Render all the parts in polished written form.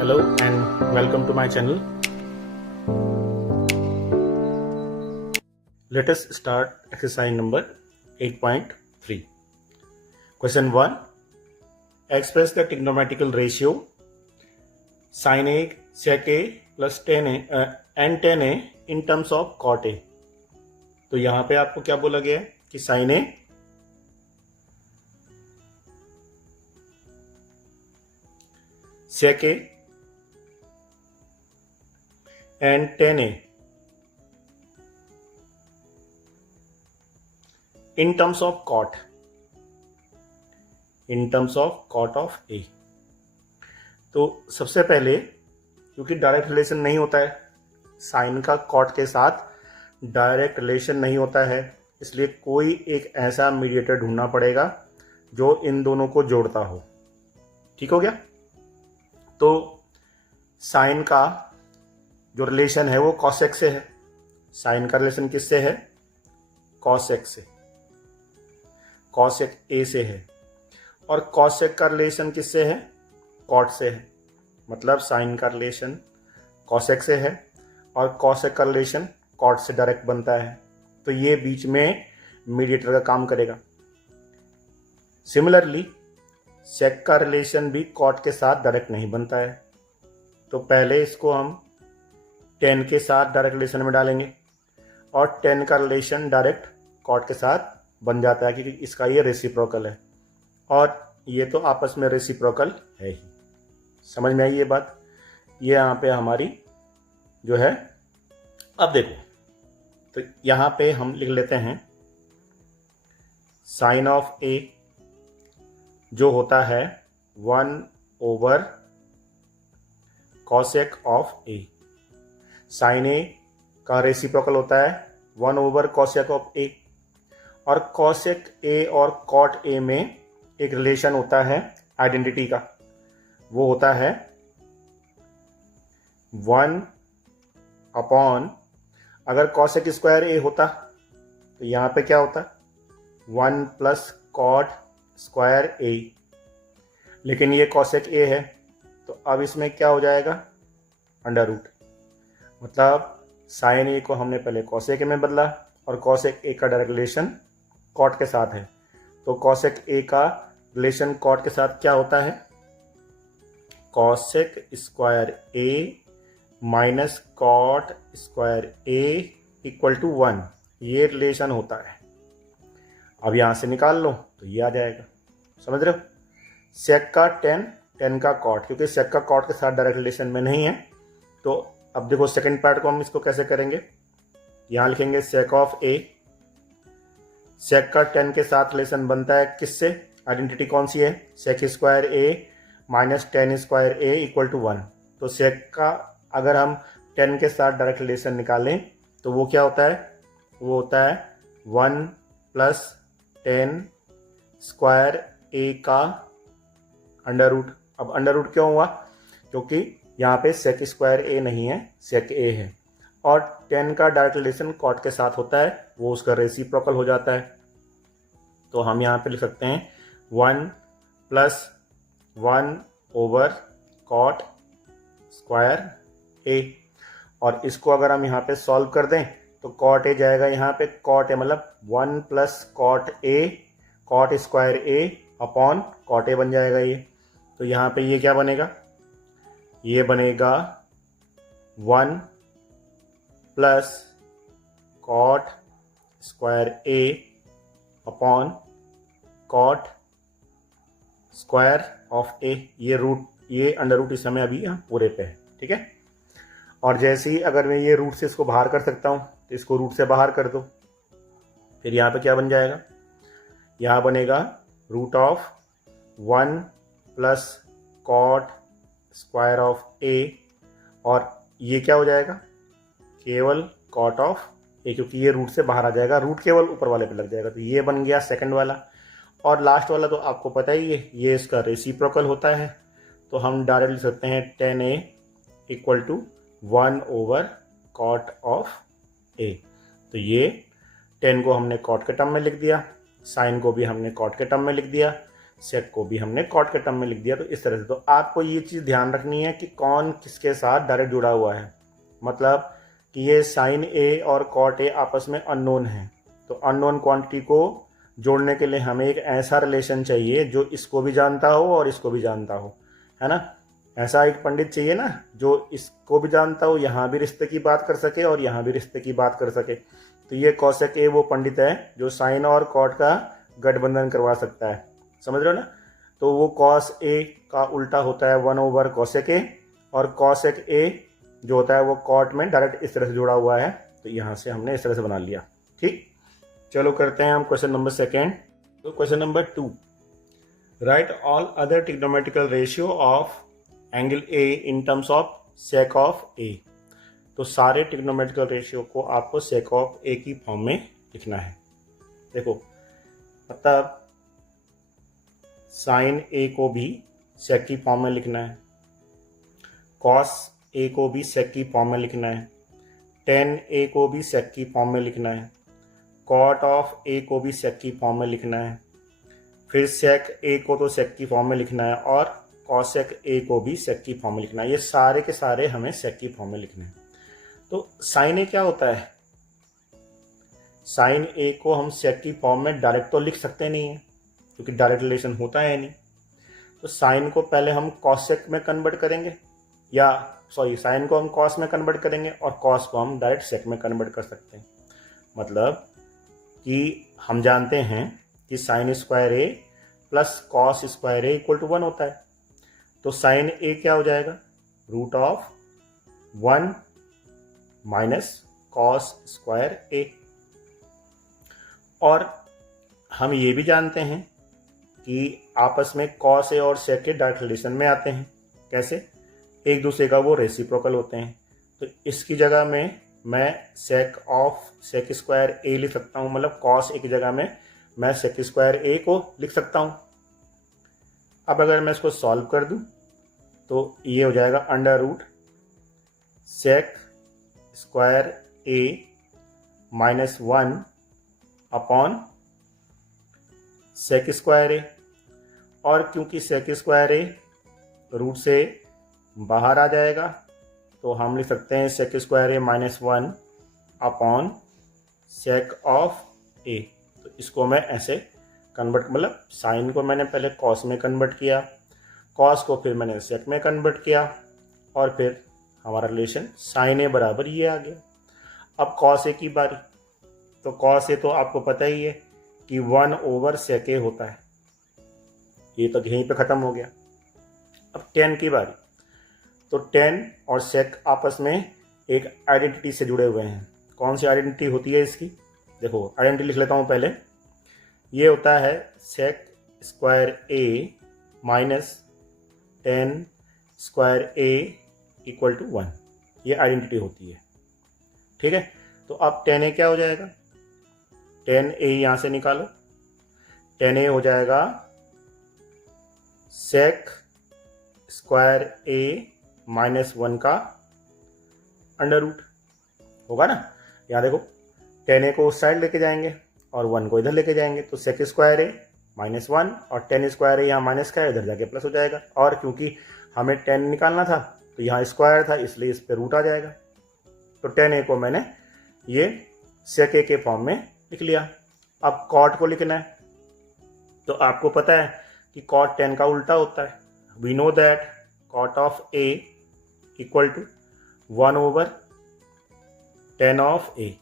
Hello and welcome to my channel. Let us start exercise number 8.3. Question 1. Express the trigonometrical ratio sin A sec A plus tan A and tan A in terms of cot A. तो यहाँ पे आपको क्या बोला गया है कि sin A sec A and tan A in terms of cot of A. तो सबसे पहले क्योंकि डायरेक्ट रिलेशन नहीं होता है, साइन का कॉट के साथ डायरेक्ट रिलेशन नहीं होता है, इसलिए कोई एक ऐसा मीडिएटर ढूंढना पड़ेगा जो इन दोनों को जोड़ता हो। ठीक हो गया। तो साइन का जो रिलेशन है वो कॉसेक से है। साइन का रिलेशन किससे है? कॉसेक से, कॉसेक ए से है। और कॉसेक का रिलेशन किससे है? कॉट से है। मतलब साइन का रिलेशन कॉसेक से है और कॉसेक का रिलेशन कॉट से डायरेक्ट बनता है, तो ये बीच में मीडिएटर का काम करेगा। सिमिलरली सेक का रिलेशन भी कॉट के साथ डायरेक्ट नहीं बनता है, तो पहले इसको हम टेन के साथ डायरेक्ट रिलेशन में डालेंगे और टेन का रिलेशन डायरेक्ट कॉट के साथ बन जाता है क्योंकि इसका ये रेसिप्रोकल है और ये तो आपस में रेसिप्रोकल है ही। समझ में आई ये बात? ये यहाँ पे हमारी जो है, अब देखो तो यहाँ पे हम लिख लेते हैं साइन ऑफ ए जो होता है 1/cosec ऑफ ए। साइन ए का रेसिप्रोकल होता है 1/cosec ऑफ ए और cosec ए और cot ए में एक रिलेशन होता है आइडेंटिटी का, वो होता है 1 अपॉन, अगर cosec स्क्वायर ए होता तो यहाँ पे क्या होता 1 प्लस cot स्क्वायर ए, लेकिन ये cosec ए है तो अब इसमें क्या हो जाएगा अंडर रूट। मतलब साइन ए को हमने पहले cosec ए में बदला और cosec ए का डायरेक्ट रिलेशन कॉट के साथ है, तो cosec ए का रिलेशन कॉट के साथ क्या होता है? cosec square A minus cot square A equal to 1, ये रिलेशन होता है। अब यहाँ से निकाल लो तो ये आ जाएगा। समझ रहे हो? सेक का टेन का कॉट, क्योंकि सेक का कॉट के साथ डायरेक्ट रिलेशन में नहीं है, तो अब देखो सेकंड पार्ट को हम इसको कैसे करेंगे। यहाँ लिखेंगे सेक ऑफ ए, सेक का टेन के साथ रिलेशन बनता है किससे? आइडेंटिटी कौन सी है? Sec square A minus tan square A equal to 1। तो सेक का अगर हम 10 के साथ डायरेक्ट रिलेशन निकालें तो वो क्या होता है? वो होता है 1 प्लस 10 स्क्वायर ए का अंडर रूट। अब अंडर रूट क्यों हुआ? क्योंकि यहाँ पे सेक स्क्वायर ए नहीं है, सेक ए है और 10 का डायरेक्ट रिलेशन कॉट के साथ होता है, वो उसका रेसिप्रोकल हो जाता है। तो हम यहाँ पे लिख सकते हैं 1 प्लस 1/cot स्क्वायर ए, और इसको अगर हम यहाँ पे सॉल्व कर दें तो कॉट ए जाएगा यहाँ पे, कॉट ए मतलब 1 plus cot a cot square A upon cot a बन जाएगा ये। तो यहाँ पे ये क्या बनेगा? ये बनेगा 1 plus cot square A upon cot square of ए। ये रूट, ये अंडर रूट इस समय अभी यहाँ पूरे पे है। ठीक है। और जैसे ही अगर मैं ये रूट से इसको बाहर कर सकता हूँ तो इसको रूट से बाहर कर दो, फिर यहाँ पे क्या बन जाएगा? यहाँ बनेगा root of 1 plus cot square of ए, और ये क्या हो जाएगा? केवल कॉट ऑफ ए, क्योंकि ये रूट से बाहर आ जाएगा, रूट केवल ऊपर वाले पे लग जाएगा। तो ये बन गया सेकंड वाला। और लास्ट वाला तो आपको पता ही है, ये इसका रेसिप्रोकल होता है, तो हम डायरेक्ट लिख सकते हैं tan A equal to 1/cot of ए। तो ये 10 को हमने कॉट के टर्म में लिख दिया, साइन को भी हमने कॉट के टर्म में लिख दिया। सेक को भी हमने कॉट के टर्म में लिख दिया। तो इस तरह से तो आपको ये चीज़ ध्यान रखनी है कि कौन किसके साथ डायरेक्ट जुड़ा हुआ है, मतलब कि ये साइन ए और कॉट ए आपस में अननोन है। तो अननोन क्वांटिटी को जोड़ने के लिए हमें एक ऐसा रिलेशन चाहिए जो इसको भी जानता हो और इसको भी जानता हो, है ना। ऐसा एक पंडित चाहिए ना जो इसको भी जानता हो, यहाँ भी रिश्ते की बात कर सके और यहाँ भी रिश्ते की बात कर सके। तो ये कौशिक ए वो पंडित है जो साइन और कॉट का गठबंधन करवा सकता है, समझ रहे हो ना। तो वो कॉस ए का उल्टा होता है 1 कौशिक ए, और कौशिक ए जो होता है वो कॉट में डायरेक्ट इस तरह से जुड़ा हुआ है। तो यहाँ से हमने इस तरह से बना लिया। ठीक, चलो करते हैं हम क्वेश्चन नंबर 2। तो question number 2, right all other trigonometrical ratio of angle A in terms of sec of ए। तो सारे ट्रिग्नोमेट्रिकल रेशियो को आपको सेक ऑफ ए की फॉर्म में लिखना है। देखो मतलब साइन ए को भी सेक की फॉर्म में लिखना है, कॉस ए को भी सेक की फॉर्म में लिखना है, टेन ए को भी सेक की फॉर्म में लिखना है, कॉट ऑफ ए को भी सेक की फॉर्म में लिखना है, फिर सेक ए को तो सेक की फॉर्म में लिखना है, और कॉसेक ए को भी सेक की फॉर्म में लिखना है। ये सारे के सारे हमें सेक की फॉर्म में लिखने हैं। तो साइन ए क्या होता है? साइन ए को हम सेक की फॉर्म में डायरेक्ट तो लिख सकते नहीं है क्योंकि डायरेक्ट रिलेशन होता है नहीं। तो साइन को पहले हम कॉसेक में कन्वर्ट करेंगे, या सॉरी साइन को हम कॉस में कन्वर्ट करेंगे और कॉस को हम डायरेक्ट सेक में कन्वर्ट कर सकते हैं। मतलब कि हम जानते हैं कि sign square A plus cos square A equal to 1 होता है। तो साइन ए क्या हो जाएगा? Root of 1 minus cos square A. और हम ये भी जानते हैं कि आपस में कॉस ए और सेक के डायरेक्ट रिलेशन में आते हैं। कैसे? एक दूसरे का वो रेसिप्रोकल होते हैं। तो इसकी जगह में मैं सेक स्क्वायर ए लिख सकता हूँ, मतलब कॉस ए की जगह में मैं सेक स्क्वायर ए को लिख सकता हूँ। अब अगर मैं इसको सॉल्व कर दूँ तो ये हो जाएगा under root sec square A minus 1 upon sec square A. और क्योंकि सेक स्क्वायर ए रूट से बाहर आ जाएगा तो हम लिख सकते हैं sec square A minus 1 upon sec of ए। तो इसको मैं ऐसे कन्वर्ट, मतलब साइन को मैंने पहले कॉस में कन्वर्ट किया, कॉस को फिर मैंने सेक में कन्वर्ट किया, और फिर हमारा रिलेशन साइन ए बराबर ये आ गया। अब कॉस ए की बारी। तो कॉस ए तो आपको पता ही है कि 1 सेक ए होता है। ये तो यहीं पे ख़त्म हो गया। अब टेन की बारी। तो टेन और सेक आपस में एक आइडेंटिटी से जुड़े हुए हैं। कौन सी आइडेंटिटी होती है इसकी? देखो आइडेंटिटी लिख लेता हूँ पहले। ये होता है sec square A minus tan square A equal to 1। ये आइडेंटिटी होती है। ठीक है, तो अब टेन ए क्या हो जाएगा? टेन ए यहाँ से निकालो। टेन ए हो जाएगा सेक स्क्वायर ए माइनस 1 का अंडर रूट होगा ना। यहाँ देखो टेन ए को उस साइड लेके जाएंगे और 1 को इधर लेके जाएंगे, तो सेक स्क्वायर ए माइनस 1 और टेन स्क्वायर ए यहाँ माइनस का है, इधर जाके प्लस हो जाएगा। और क्योंकि हमें 10 निकालना था तो यहाँ स्क्वायर था, इसलिए इस पर रूट आ जाएगा। तो टेन ए को मैंने ये सेक ए के फॉर्म में लिख लिया। अब कॉट को लिखना है। तो आपको पता है कि कॉट 10 का उल्टा होता है। We know that cot of A equal to 1/10 of ए।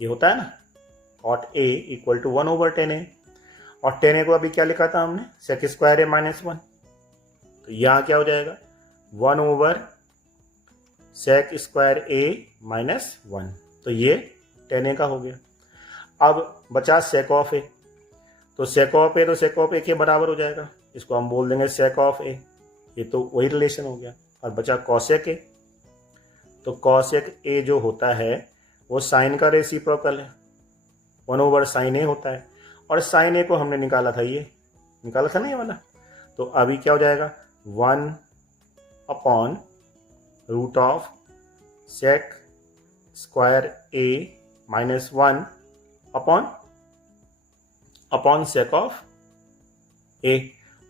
ये होता है ना, cot A equal to 1/10 A. और 10 ए को अभी क्या लिखा था हमने? सेक स्क्वायर ए माइनस 1। तो यहाँ क्या हो जाएगा? 1/सेक स्क्वायर ए माइनस 1। तो ये 10 ए का हो गया। अब बचा सेक ऑफ ए। तो सेक ऑफ ए तो सेक ऑफ ए के बराबर हो जाएगा, इसको हम बोल देंगे सेक ऑफ ए। ये तो वही रिलेशन हो गया। और बचा कॉसेक ए। तो कॉसेक ए जो होता है वो साइन का रेसिप्रोकल है, 1/sin ए होता है। और साइन ए को हमने निकाला था, ये निकाला था ना ये वाला। तो अभी क्या हो जाएगा? 1/रूट of sec square A minus 1 upon sec of ए।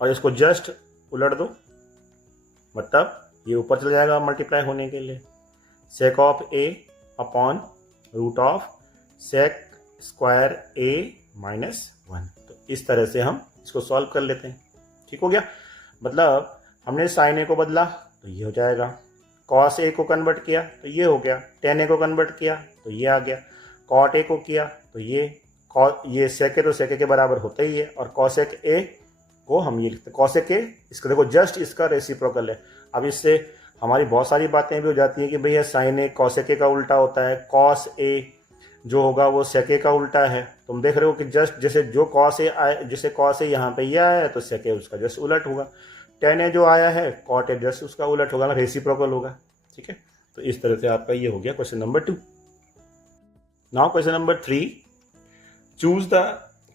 और इसको जस्ट उलट दो, मतलब ये ऊपर चला जाएगा मल्टीप्लाई होने के लिए। Sec of A upon root of sec square A minus 1। तो इस तरह से हम इसको सॉल्व कर लेते हैं। ठीक हो गया, मतलब हमने साइन ए को बदला तो ये हो जाएगा, कॉस ए को कन्वर्ट किया तो ये हो गया, टेन ए को कन्वर्ट किया तो ये आ गया, कॉट ए को किया तो ये सेक ए तो सेक ए के बराबर होता ही है, और कॉसेक ए को हम ये लिखते हैं कॉसेक ए। इसका देखो जस्ट इसका रेसिप्रोकल है। अब इससे हमारी बहुत सारी बातें भी हो जाती हैं कि भैया साइन ए कॉसेक ए का उल्टा होता है, कॉस ए जो होगा वो सेक ए का उल्टा है। तुम देख रहे हो कि जस्ट जैसे जो कॉस ए आए, जैसे कॉस ए यहाँ पे ये आया है तो सेक ए उसका जस्ट उलट होगा, टेन ए जो आया है कॉट ए जस्ट उसका उलट होगा ना, रेसिप्रोकल होगा। ठीक है, तो इस तरह से आपका ये हो गया question number 2। Now question number 3, choose the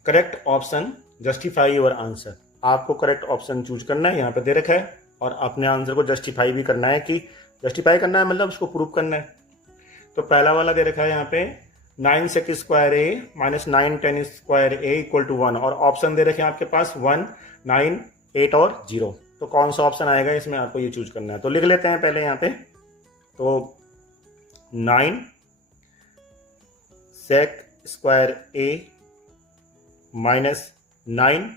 correct option, justify your answer. आपको करेक्ट ऑप्शन चूज करना है, यहाँ पे दे रखा है, और अपने आंसर को जस्टिफाई भी करना है, कि जस्टिफाई करना है मतलब उसको प्रूव करना है। तो पहला वाला दे रखा है यहाँ पे 9 sec square A minus 9 10 square A equal to 1, और ऑप्शन दे रखे हैं आपके पास 1 9 8 और 0। तो कौन सा ऑप्शन आएगा इसमें आपको ये चूज करना है। तो लिख लेते हैं पहले यहाँ पे, तो 9 sec square A minus 9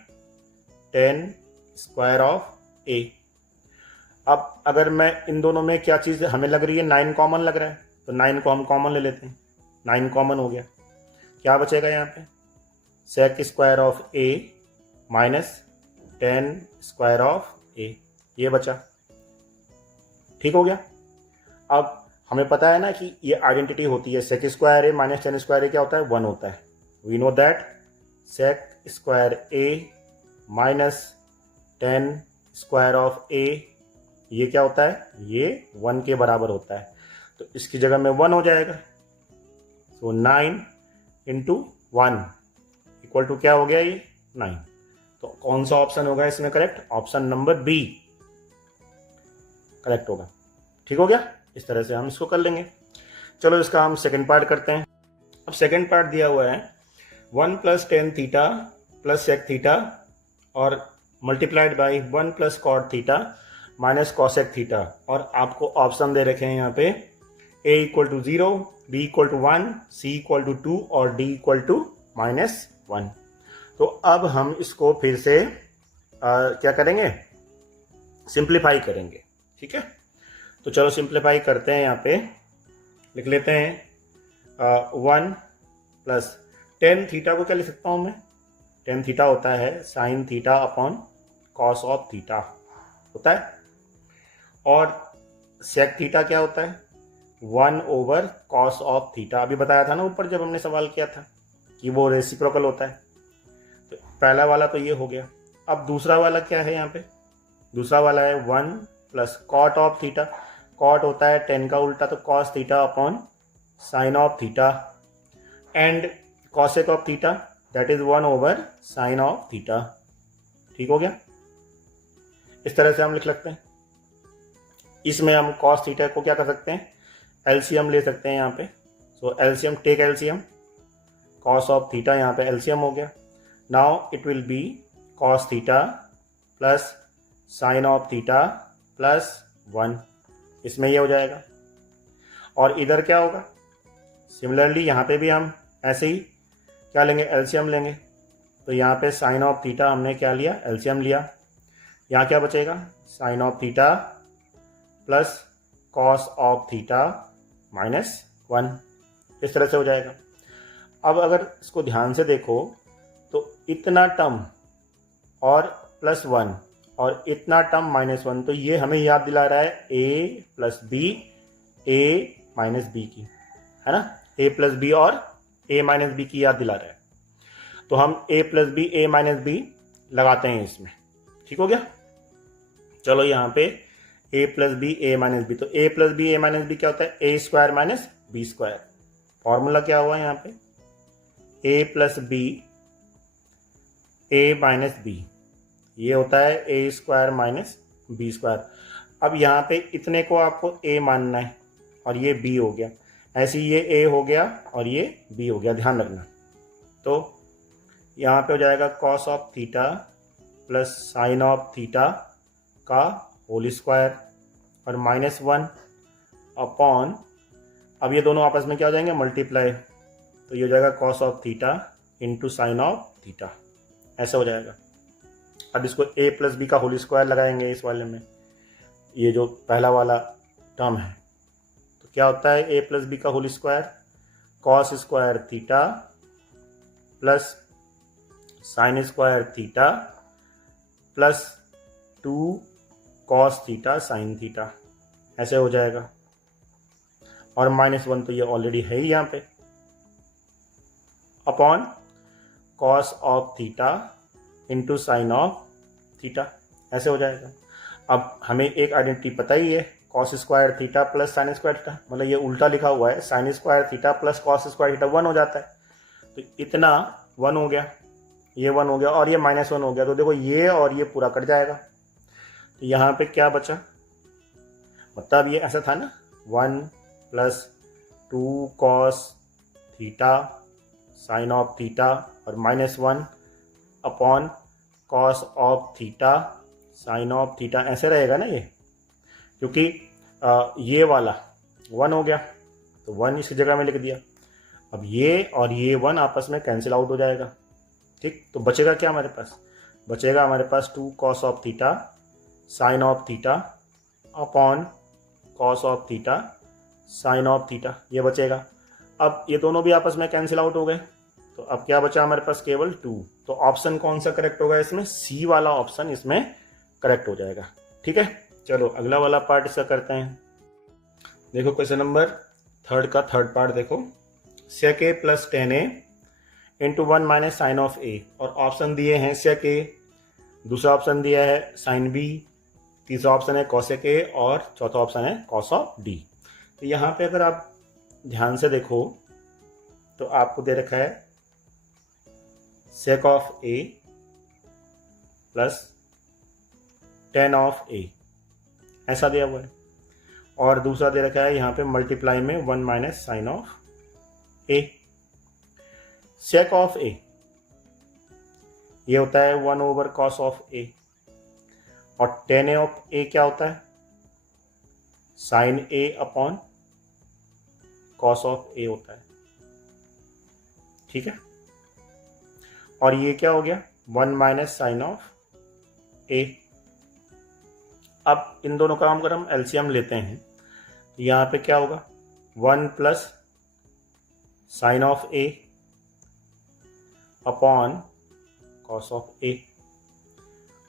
10 square of ए। अब अगर मैं इन दोनों में क्या चीज़ हमें लग रही है, 9 कॉमन लग रहा है, तो 9 को हम कॉमन ले लेते हैं। 9 कॉमन हो गया, क्या बचेगा यहाँ पे, sec square of A minus 10 square of ए, ये बचा। ठीक हो गया। अब हमें पता है ना कि ये आइडेंटिटी होती है, sec square A minus 10 square A क्या होता है, 1 होता है। We know that sec square A minus 10 square of ए ये क्या होता है, ये 1 के बराबर होता है। तो इसकी जगह में 1 हो जाएगा। तो 9 इंटू 1 इक्वल टू क्या हो गया, ये 9। तो कौन सा ऑप्शन होगा इसमें correct, option number B correct होगा। ठीक हो गया, इस तरह से हम इसको कर लेंगे। चलो इसका हम सेकंड पार्ट करते हैं। अब सेकंड पार्ट दिया हुआ है 1 plus tan theta plus sec theta और multiplied by 1 plus cot theta minus cosec theta, और आपको ऑप्शन दे रखे हैं यहाँ पे a equal to 0, b equal to 1, c equal to 2 और d इक्वल टू -1। तो अब हम इसको फिर से क्या करेंगे, सिंप्लीफाई करेंगे। ठीक है, तो चलो सिंप्लीफाई करते हैं। यहाँ पे लिख लेते हैं 1 प्लस टेन थीटा को क्या लिख सकता हूँ मैं, टेन थीटा होता है sign theta upon cos of theta होता है, और सेक थीटा क्या होता है 1 ओवर कॉस ऑफ थीटा। अभी बताया था ना ऊपर जब हमने सवाल किया था कि वो रेसिप्रोकल होता है। तो पहला वाला तो ये हो गया। अब दूसरा वाला क्या है, यहाँ पे दूसरा वाला है 1 plus cot of theta. Cot होता है 10 का उल्टा, तो cos theta upon sign of theta, and cosec of theta that is 1 over sign of theta. ठीक हो गया, इस तरह से हम लिख सकते हैं। इसमें हम कॉस थीटा को क्या कर सकते हैं, एलसीएम ले सकते हैं यहाँ पे। So LCM, take LCM, cos of theta यहाँ पे एलसीएम हो गया। Now it will be cos theta plus sign of theta plus 1, इसमें ये हो जाएगा। और इधर क्या होगा, सिमिलरली यहाँ पे भी हम ऐसे ही क्या लेंगे, एलसीएम लेंगे। तो यहाँ पे साइन ऑफ थीटा हमने क्या लिया, एलसीएम लिया। यहाँ क्या बचेगा, sine of theta plus cos of theta -1, इस तरह से हो जाएगा। अब अगर इसको ध्यान से देखो तो इतना टर्म और +1 और इतना टर्म -1, तो ये हमें याद दिला रहा है a plus b, a minus b की, है ना, a प्लस बी और a माइनस बी की याद दिला रहा है। तो हम a plus b, a minus b लगाते हैं इसमें। ठीक हो गया, चलो यहाँ पे a plus b, a minus b, तो a plus b, a minus b क्या होता है, a square minus B square. Formula क्या हुआ यहाँ पे, a plus b, a minus b, ये होता है a square minus B square. अब यहाँ पे इतने को आपको a मानना है और ये b हो गया, ऐसे ये a हो गया और ये b हो गया, ध्यान रखना। तो यहाँ पे हो जाएगा cos of theta plus sign of theta का होल स्क्वायर और -1 अपॉन, अब ये दोनों आपस में क्या हो जाएंगे, मल्टीप्लाई, तो ये हो जाएगा cos of theta into sine of theta, ऐसा हो जाएगा। अब इसको a प्लस बी का होल स्क्वायर लगाएंगे इस वाले में, ये जो पहला वाला टर्म है, तो क्या होता है a प्लस बी का whole square, cos square theta plus sine square theta plus 2 cos theta sine theta, ऐसे हो जाएगा। और -1 तो ये ऑलरेडी है ही यहाँ पे, upon cos of theta into sine of theta, ऐसे हो जाएगा। अब हमें एक आइडेंटिटी पता ही है, cos square theta plus sine square theta, मतलब ये उल्टा लिखा हुआ है, sign square theta plus cos square theta 1 हो जाता है, तो इतना 1 हो गया, ये 1 हो गया और ये -1 हो गया, तो देखो ये और ये पूरा कट जाएगा। तो यहाँ पे क्या बचा, मतलब ये ऐसा था ना, 1 plus 2 cos theta sign of theta और -1 upon cos of theta sine of theta, ऐसे रहेगा ना ये, क्योंकि ये वाला 1 हो गया तो 1 इसकी जगह में लिख दिया। अब ये और ये 1 आपस में कैंसिल आउट हो जाएगा, ठीक। तो बचेगा क्या हमारे पास, बचेगा हमारे पास 2 cos of theta sine of theta upon cos of theta sine of theta, ये बचेगा। अब ये दोनों भी आपस में कैंसिल आउट हो गए, तो अब क्या बचा हमारे पास, केवल 2। तो ऑप्शन कौन सा करेक्ट होगा इसमें, सी वाला ऑप्शन इसमें करेक्ट हो जाएगा, ठीक है। चलो अगला वाला पार्ट इसका करते हैं। देखो क्वेश्चन नंबर 3 का थर्ड पार्ट देखो, sec a plus 10a into 1 minus sign of a, और ऑप्शन दिए हैं sec a, दूसरा ऑप्शन दिया है साइन b, तीसरा ऑप्शन है cosec a और चौथा ऑप्शन है cos ऑफ d। तो यहाँ पे अगर आप ध्यान से देखो तो आपको दे रखा है sec of a plus tan of a, ऐसा दिया हुआ है, और दूसरा दे रखा है यहाँ पे मल्टीप्लाई में 1 minus sign of a। sec of a ये होता है 1 ओवर कॉस ऑफ a, और tan ऑफ a क्या होता है, sine a upon cos of a होता है, ठीक है। और ये क्या हो गया, 1 माइनस साइन ऑफ a। अब इन दोनों का हम एलसीएम लेते हैं, तो यहाँ पे क्या होगा, 1 plus sign of a upon cos of a,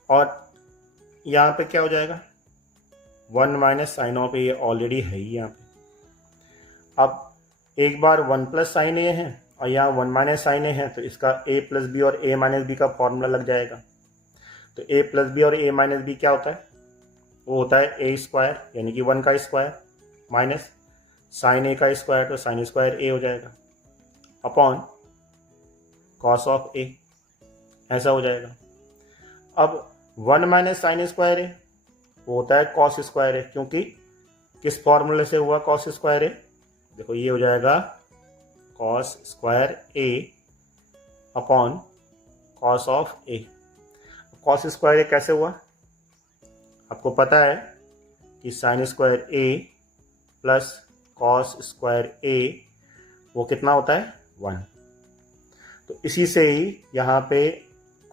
और यहाँ पे क्या हो जाएगा, 1 minus sign of a already है ही यहाँ पे। अब एक बार 1 प्लस साइन a है और यहाँ 1 माइनस साइन a है, तो इसका a प्लस बी और a माइनस बी का फॉर्मूला लग जाएगा। तो a प्लस बी और a माइनस बी क्या होता है, वो होता है a स्क्वायर, यानी कि 1 का स्क्वायर माइनस साइन a का स्क्वायर, तो साइन स्क्वायर a हो जाएगा, अपॉन कॉस ऑफ a, ऐसा हो जाएगा। अब 1 माइनस साइन स्क्वायर a वो होता है कॉस स्क्वायर a, क्योंकि किस फॉर्मूले से हुआ कॉस स्क्वायर a, देखो ये हो जाएगा cos square a upon cos of a। Cos square a कैसे हुआ, आपको पता है कि sine square a plus cos square a वो कितना होता है, 1। तो इसी से ही यहाँ पे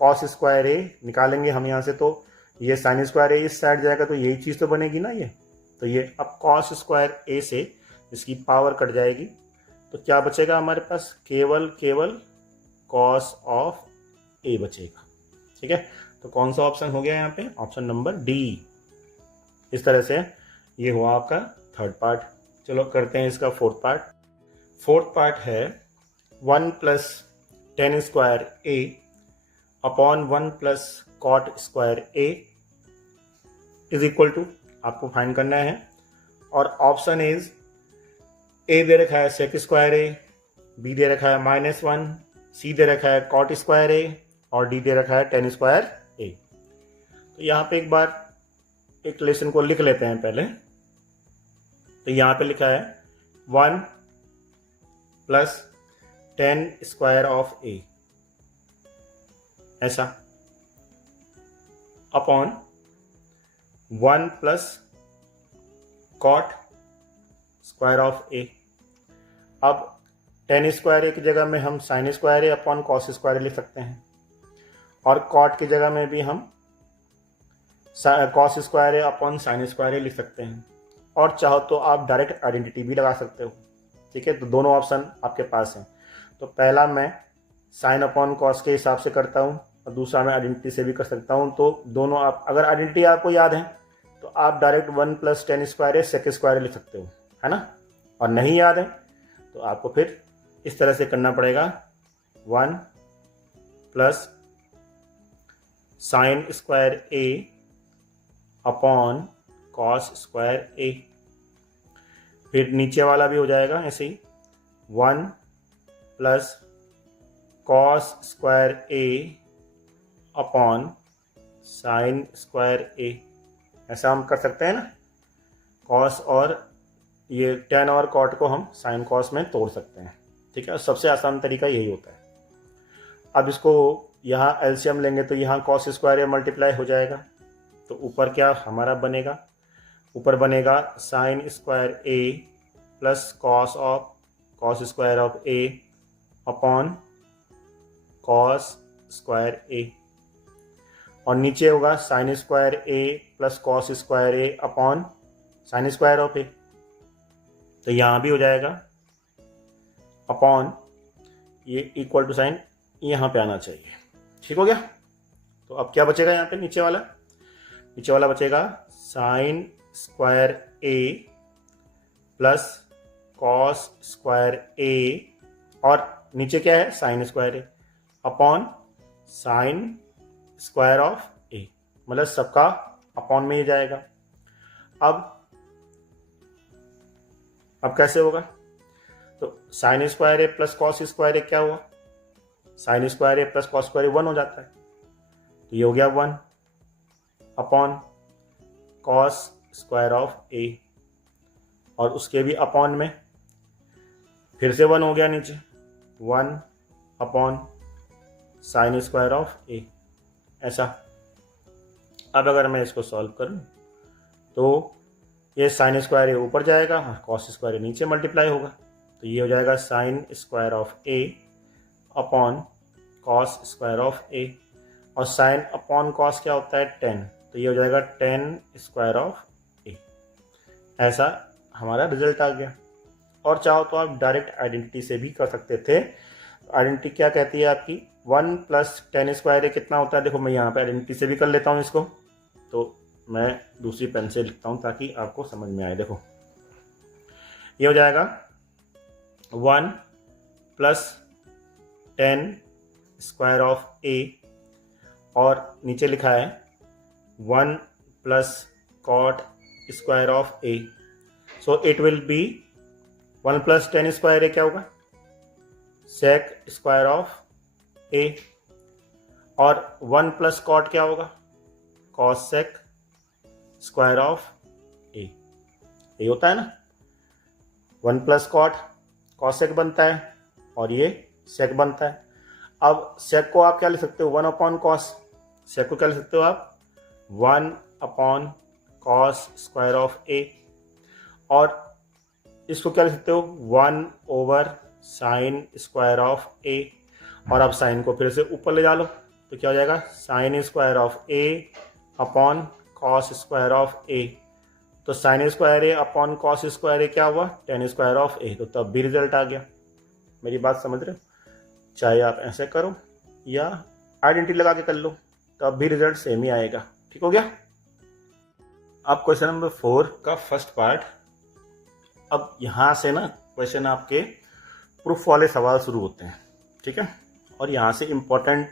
कॉस स्क्वायर a निकालेंगे हम यहाँ से, तो ये साइन स्क्वायर a इस साइड जाएगा, तो यही चीज़ तो बनेगी ना ये। तो ये अब कॉस स्क्वायर a से इसकी पावर कट जाएगी, तो क्या बचेगा हमारे पास, केवल कॉस ऑफ a बचेगा, ठीक है। तो कौन सा ऑप्शन हो गया यहाँ पे, ऑप्शन नंबर डी। इस तरह से ये हुआ आपका थर्ड पार्ट। चलो करते हैं इसका फोर्थ पार्ट। फोर्थ पार्ट है 1 plus tan square a upon 1 plus cot square a is equal to, आपको फाइंड करना है, और ऑप्शन इज a दे रखा है सेक स्क्वायर a, b दे रखा है -1, c दे रखा है कॉट स्क्वायर a, और d दे रखा है टेन स्क्वायर a। तो यहाँ पे एक बार एक लेसन को लिख लेते हैं पहले। तो यहाँ पे लिखा है 1 plus tan square of a, ऐसा। Upon 1 plus cot square of ए। अब टेन स्क्वायर ए की जगह में हम sin square A upon cos square A लिख सकते हैं, और कॉट की जगह में भी हम cos square A upon sin square A लिख सकते हैं, और चाहो तो आप डायरेक्ट आइडेंटिटी भी लगा सकते हो। ठीक है, तो दोनों ऑप्शन आपके पास हैं। तो पहला मैं साइन अपॉन कॉस के हिसाब से करता हूँ, और दूसरा मैं आइडेंटिटी से भी कर सकता हूँ। तो दोनों आप, अगर आइडेंटिटी आपको याद है तो आप डायरेक्ट 1 प्लस टेन स्क्वायर ए सेक स्क्वायर लिख सकते हो, है ना। और नहीं याद है तो आपको फिर इस तरह से करना पड़ेगा, 1 प्लस साइन स्क्वायर ए अपॉन कॉस स्क्वायर ए। फिर नीचे वाला भी हो जाएगा ऐसे ही, 1 प्लस कॉस स्क्वायर ए अपॉन साइन स्क्वायर ए। ऐसा हम कर सकते हैं ना, कॉस और ये टेन और कॉट को हम साइन कॉस में तोड़ सकते हैं। ठीक है, सबसे आसान तरीका यही होता है। अब इसको यहाँ एलसीएम लेंगे तो यहाँ कॉस स्क्वायर ए मल्टीप्लाई हो जाएगा, तो ऊपर क्या हमारा बनेगा, ऊपर बनेगा sin square A plus cos square of A upon cos square A, और नीचे होगा sin square A plus cos square A upon sin square of ए। तो यहाँ भी हो जाएगा अपॉन, ये इक्वल टू साइन यहाँ पे आना चाहिए। ठीक हो गया। तो अब क्या बचेगा यहाँ पे, नीचे वाला बचेगा sin square A plus cos square A, और नीचे क्या है sign square A upon sin square of A, मतलब सबका अपॉन में ही जाएगा। अब कैसे होगा, तो sin square A plus cos square A क्या हुआ, sign square A plus cos square A 1 हो जाता है, तो ये हो गया 1 अपॉन कॉस स्क्वायर ऑफ ए, और उसके भी अपॉन में फिर से 1 हो गया नीचे, 1 upon sin square of a. ऐसा। अब अगर मैं इसको सॉल्व करूं तो ये साइन स्क्वायर ए ऊपर जाएगा, कॉस स्क्वायर ए नीचे मल्टीप्लाई होगा, तो ये हो जाएगा sin square of A upon cos square of ए, और साइन अपॉन कॉस क्या होता है 10, तो ये हो जाएगा 10 स्क्वायर ऑफ ए। ऐसा हमारा रिजल्ट आ गया। और चाहो तो आप डायरेक्ट आइडेंटिटी से भी कर सकते थे। आइडेंटिटी क्या कहती है आपकी, 1 प्लस टेन स्क्वायर ए कितना होता है, देखो मैं यहाँ पे आइडेंटिटी से भी कर लेता हूँ इसको, तो मैं दूसरी पेन से लिखता हूँ ताकि आपको समझ में आए। देखो ये हो जाएगा 1 प्लस टेन स्क्वायर ऑफ ए, और नीचे लिखा है 1 plus cot square of A, so it will be 1 plus tan square A क्या होगा, सेक स्क्वायर ऑफ ए, और 1 प्लस कॉट क्या होगा, कॉस सेक स्क्वायर ऑफ ए। ये होता है ना, 1 प्लस कॉट कॉस सेक बनता है और ये सेक बनता है। अब सेक को आप क्या लिख सकते हो, 1 अपॉन कॉस, सेक को क्या लिख सकते हो आप 1 अपॉन कॉस स्क्वायर ऑफ ए, और इसको क्या लिख सकते हो 1 ओवर साइन स्क्वायर ऑफ ए, और अब साइन को फिर से ऊपर ले डालो तो क्या हो जाएगा sin square of A upon cos square of ए। तो sin square A upon cos square A क्या हुआ, टेन स्क्वायर ऑफ ए, तो तब भी रिजल्ट आ गया। मेरी बात समझ रहे हो, चाहे आप ऐसे करो या आइडेंटिटी लगा के कर लो, तब भी रिजल्ट सेम ही आएगा। ठीक हो गया। अब क्वेश्चन नंबर 4 का फर्स्ट पार्ट। अब यहाँ से ना क्वेश्चन आपके प्रूफ वाले सवाल शुरू होते हैं, ठीक है, और यहाँ से इम्पोर्टेंट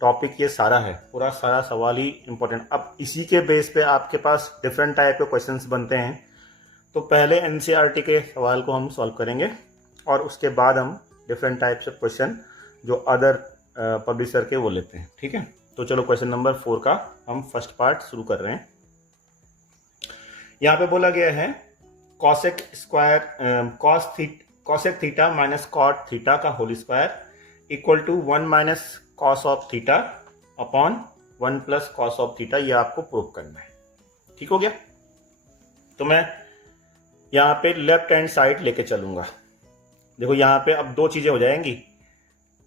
टॉपिक ये सारा है, पूरा सारा सवाल ही इम्पोर्टेंट। अब इसी के बेस पे आपके पास डिफरेंट टाइप के क्वेश्चंस बनते हैं। तो पहले एनसीईआरटी के सवाल को हम सॉल्व करेंगे और उसके बाद हम डिफरेंट टाइप्स ऑफ क्वेश्चन जो अदर पब्लिशर के वो लेते हैं, ठीक है। तो चलो क्वेश्चन नंबर 4 का हम फर्स्ट पार्ट शुरू कर रहे हैं। यहाँ पे बोला गया है cosec theta minus cot theta का whole square equal to 1 minus cos of theta upon 1 plus cos of theta, ये आपको प्रूव करना है। ठीक हो गया। तो मैं यहाँ पे लेफ्ट हैंड साइड लेके चलूंगा। देखो यहाँ पे अब दो चीजें हो जाएंगी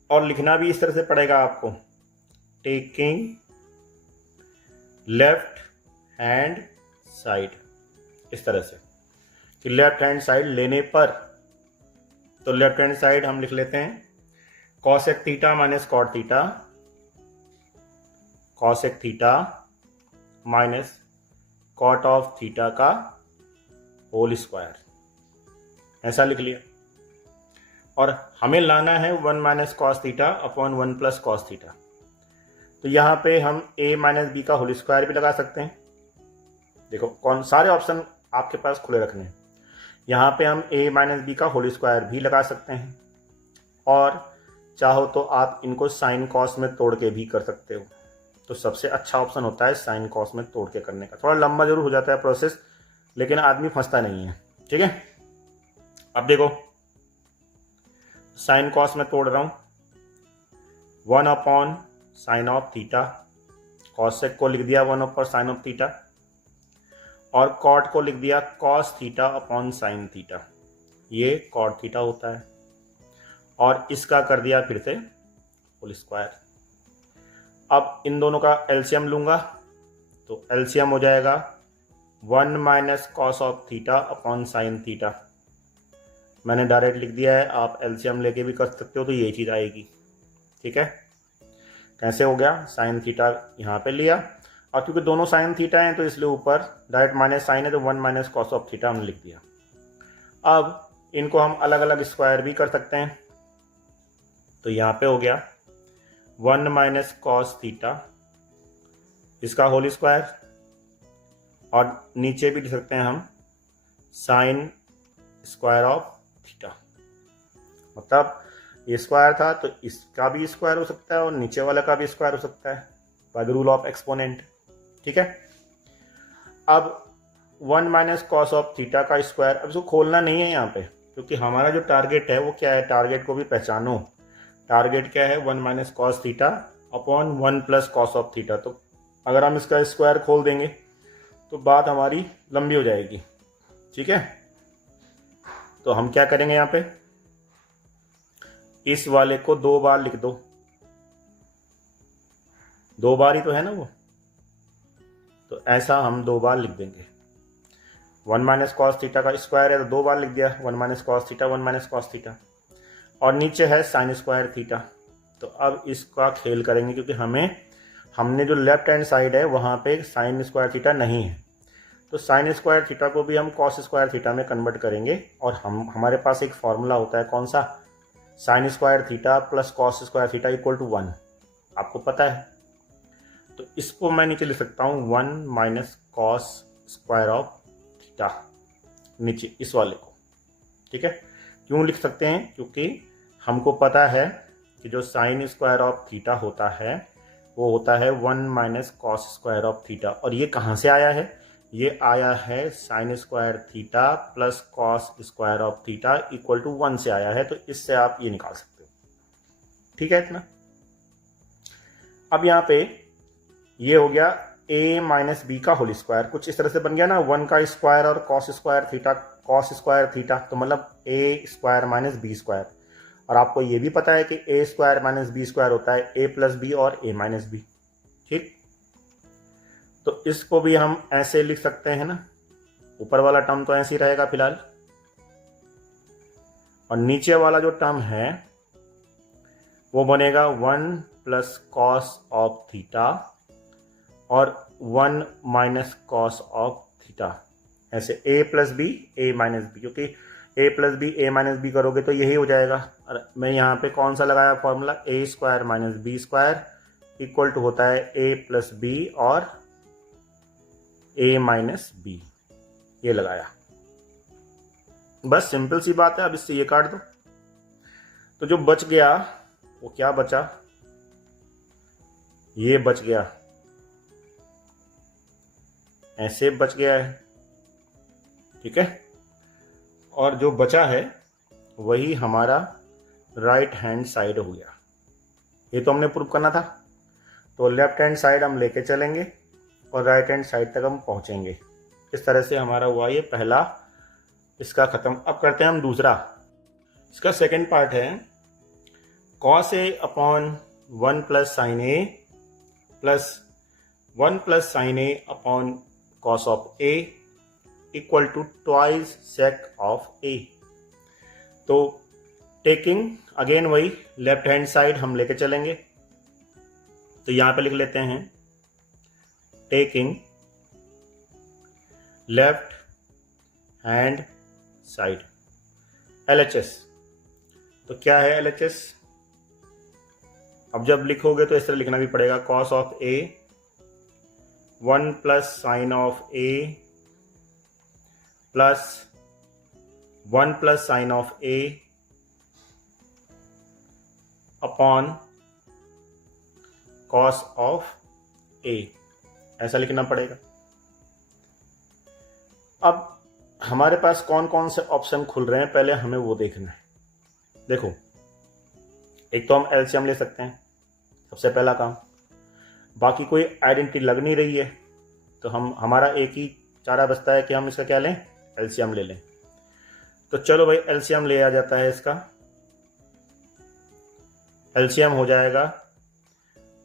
और लिखना भी इस तरह से पड़ेगा आपको, टेकिंग लेफ्ट हैंड साइड, इस तरह से कि लेफ्ट हैंड साइड लेने पर, तो लेफ्ट हैंड साइड हम लिख लेते हैं cosec theta minus cot theta, cosec theta minus cot of theta का होल स्क्वायर, ऐसा लिख लिया। और हमें लाना है 1 minus cos theta upon 1 plus cos theta. तो यहाँ पे हम a माइनस बी का होल स्क्वायर भी लगा सकते हैं। देखो कौन सारे ऑप्शन आपके पास खुले रखने हैं। यहाँ पे हम a माइनस बी का होल स्क्वायर भी लगा सकते हैं, और चाहो तो आप इनको साइन कॉस में तोड़ के भी कर सकते हो। तो सबसे अच्छा ऑप्शन होता है साइन कॉस में तोड़ के करने का। थोड़ा लंबा जरूर हो जाता है प्रोसेस, लेकिन आदमी फंसता नहीं है। ठीक है, अब देखो साइन कॉस में तोड़ रहा हूं, 1 upon sine of theta, cosec को लिख दिया 1 अपॉन साइन ऑफ थीटा, और कॉट को लिख दिया cos theta upon sine theta, ये कॉट थीटा होता है। और इसका कर दिया फिर से होल स्क्वायर। अब इन दोनों का एलसीएम लूंगा, तो एलसीएम हो जाएगा 1 minus cos of theta upon sine theta. मैंने डायरेक्ट लिख दिया है, आप एलसीएम लेके भी कर सकते हो, तो ये चीज़ आएगी। ठीक है, कैसे हो गया, साइन थीटा यहाँ पे लिया, और क्योंकि दोनों साइन थीटा हैं तो इसलिए ऊपर डायरेक्ट माइनस साइन है, तो 1 माइनस कॉस ऑफ थीटा हमने लिख दिया। अब इनको हम अलग अलग स्क्वायर भी कर सकते हैं। तो यहाँ पे हो गया 1 माइनस कॉस थीटा, इसका होल स्क्वायर, और नीचे भी लिख सकते हैं हम साइन स्क्वायर ऑफ थीटा। मतलब ये स्क्वायर था तो इसका भी स्क्वायर हो सकता है और नीचे वाला का भी स्क्वायर हो सकता है by the rule of exponent. ठीक है, अब 1 माइनस कॉस ऑफ थीटा का स्क्वायर, अब इसको खोलना नहीं है यहाँ पे, क्योंकि हमारा जो टारगेट है वो क्या है, टारगेट को भी पहचानो। टारगेट क्या है, 1 minus cos theta upon 1 plus cos of theta. तो अगर हम इसका स्क्वायर खोल देंगे तो बात हमारी लंबी हो जाएगी। ठीक है, तो हम क्या करेंगे, यहाँ पे इस वाले को 2 बार लिख दो, 2 बार ही तो है ना वो, तो ऐसा हम 2 बार लिख देंगे। 1 माइनस कॉस थीटा का स्क्वायर है तो 2 बार लिख दिया, 1 minus cos theta, 1 minus cos theta, और नीचे है साइन स्क्वायर थीटा। तो अब इसका खेल करेंगे, क्योंकि हमने जो लेफ्ट हैंड साइड है वहाँ पे साइन स्क्वायर थीटा नहीं है, तो साइन स्क्वायर थीटा को भी हम कॉस स्क्वायर थीटा में कन्वर्ट करेंगे। और हमारे पास एक फॉर्मूला होता है, कौन सा, sine square theta plus cos square theta equal to 1, आपको पता है। तो इसको मैं नीचे लिख सकता हूँ 1 minus cos square of theta, नीचे इस वाले को। ठीक है, क्यों लिख सकते हैं, क्योंकि हमको पता है कि जो साइन स्क्वायर ऑफ थीटा होता है वो होता है 1 minus cos square of theta. और ये कहाँ से आया है, ये आया है sign square theta plus cos square of theta equal to 1 से आया है। तो इससे आप ये निकाल सकते हो। ठीक है इतना। अब यहाँ पे ये हो गया a माइनस बी का होल स्क्वायर, कुछ इस तरह से बन गया ना, 1 का स्क्वायर और कॉस स्क्वायर थीटा, तो मतलब a square minus B square. और आपको ये भी पता है कि a square minus B square होता है a प्लस बी और a माइनस बी। ठीक, तो इसको भी हम ऐसे लिख सकते हैं ना, ऊपर वाला टर्म तो ऐसे ही रहेगा फिलहाल, और नीचे वाला जो टर्म है वो बनेगा 1 प्लस कॉस ऑफ थीटा और 1 माइनस कॉस ऑफ थीटा। ऐसे a plus b a minus b, क्योंकि a plus b a minus b करोगे तो यही हो जाएगा। और मैं यहाँ पे कौन सा लगाया formula, a square minus B square equal to होता है a प्लस बी और a माइनस बी, ये लगाया। बस सिंपल सी बात है। अब इससे ये काट दो, तो जो बच गया वो क्या बचा, ये बच गया, ऐसे बच गया है। ठीक है, और जो बचा है वही हमारा राइट हैंड साइड हो गया। ये तो हमने प्रूव करना था। तो लेफ्ट हैंड साइड हम लेके चलेंगे और राइट हैंड साइड तक हम पहुंचेंगे। इस तरह से हमारा हुआ ये पहला इसका खत्म। अब करते हैं हम दूसरा। इसका सेकंड पार्ट है cos a upon 1 plus sign A plus 1 plus sign a upon cos of a equal to twice sec of a। तो टेकिंग अगेन वही लेफ्ट हैंड साइड हम लेके चलेंगे, तो यहां पे लिख लेते हैं taking left hand side LHS। तो क्या है LHS? अब जब लिखोगे तो इस तरह लिखना भी पड़ेगा cos of a 1 plus sign of a plus 1 plus sign of a upon cos of a, ऐसा लिखना पड़ेगा। अब हमारे पास कौन कौन से ऑप्शन खुल रहे हैं पहले हमें वो देखना है। देखो, एक तो हम एलसीएम ले सकते हैं, सबसे पहला काम। बाकी कोई आइडेंटिटी लग नहीं रही है तो हमारा एक ही चारा बचता है कि हम इसका क्या लें, एलसीएम ले लें। तो चलो भाई एलसीएम ले आ जाता है। इसका एलसीएम हो जाएगा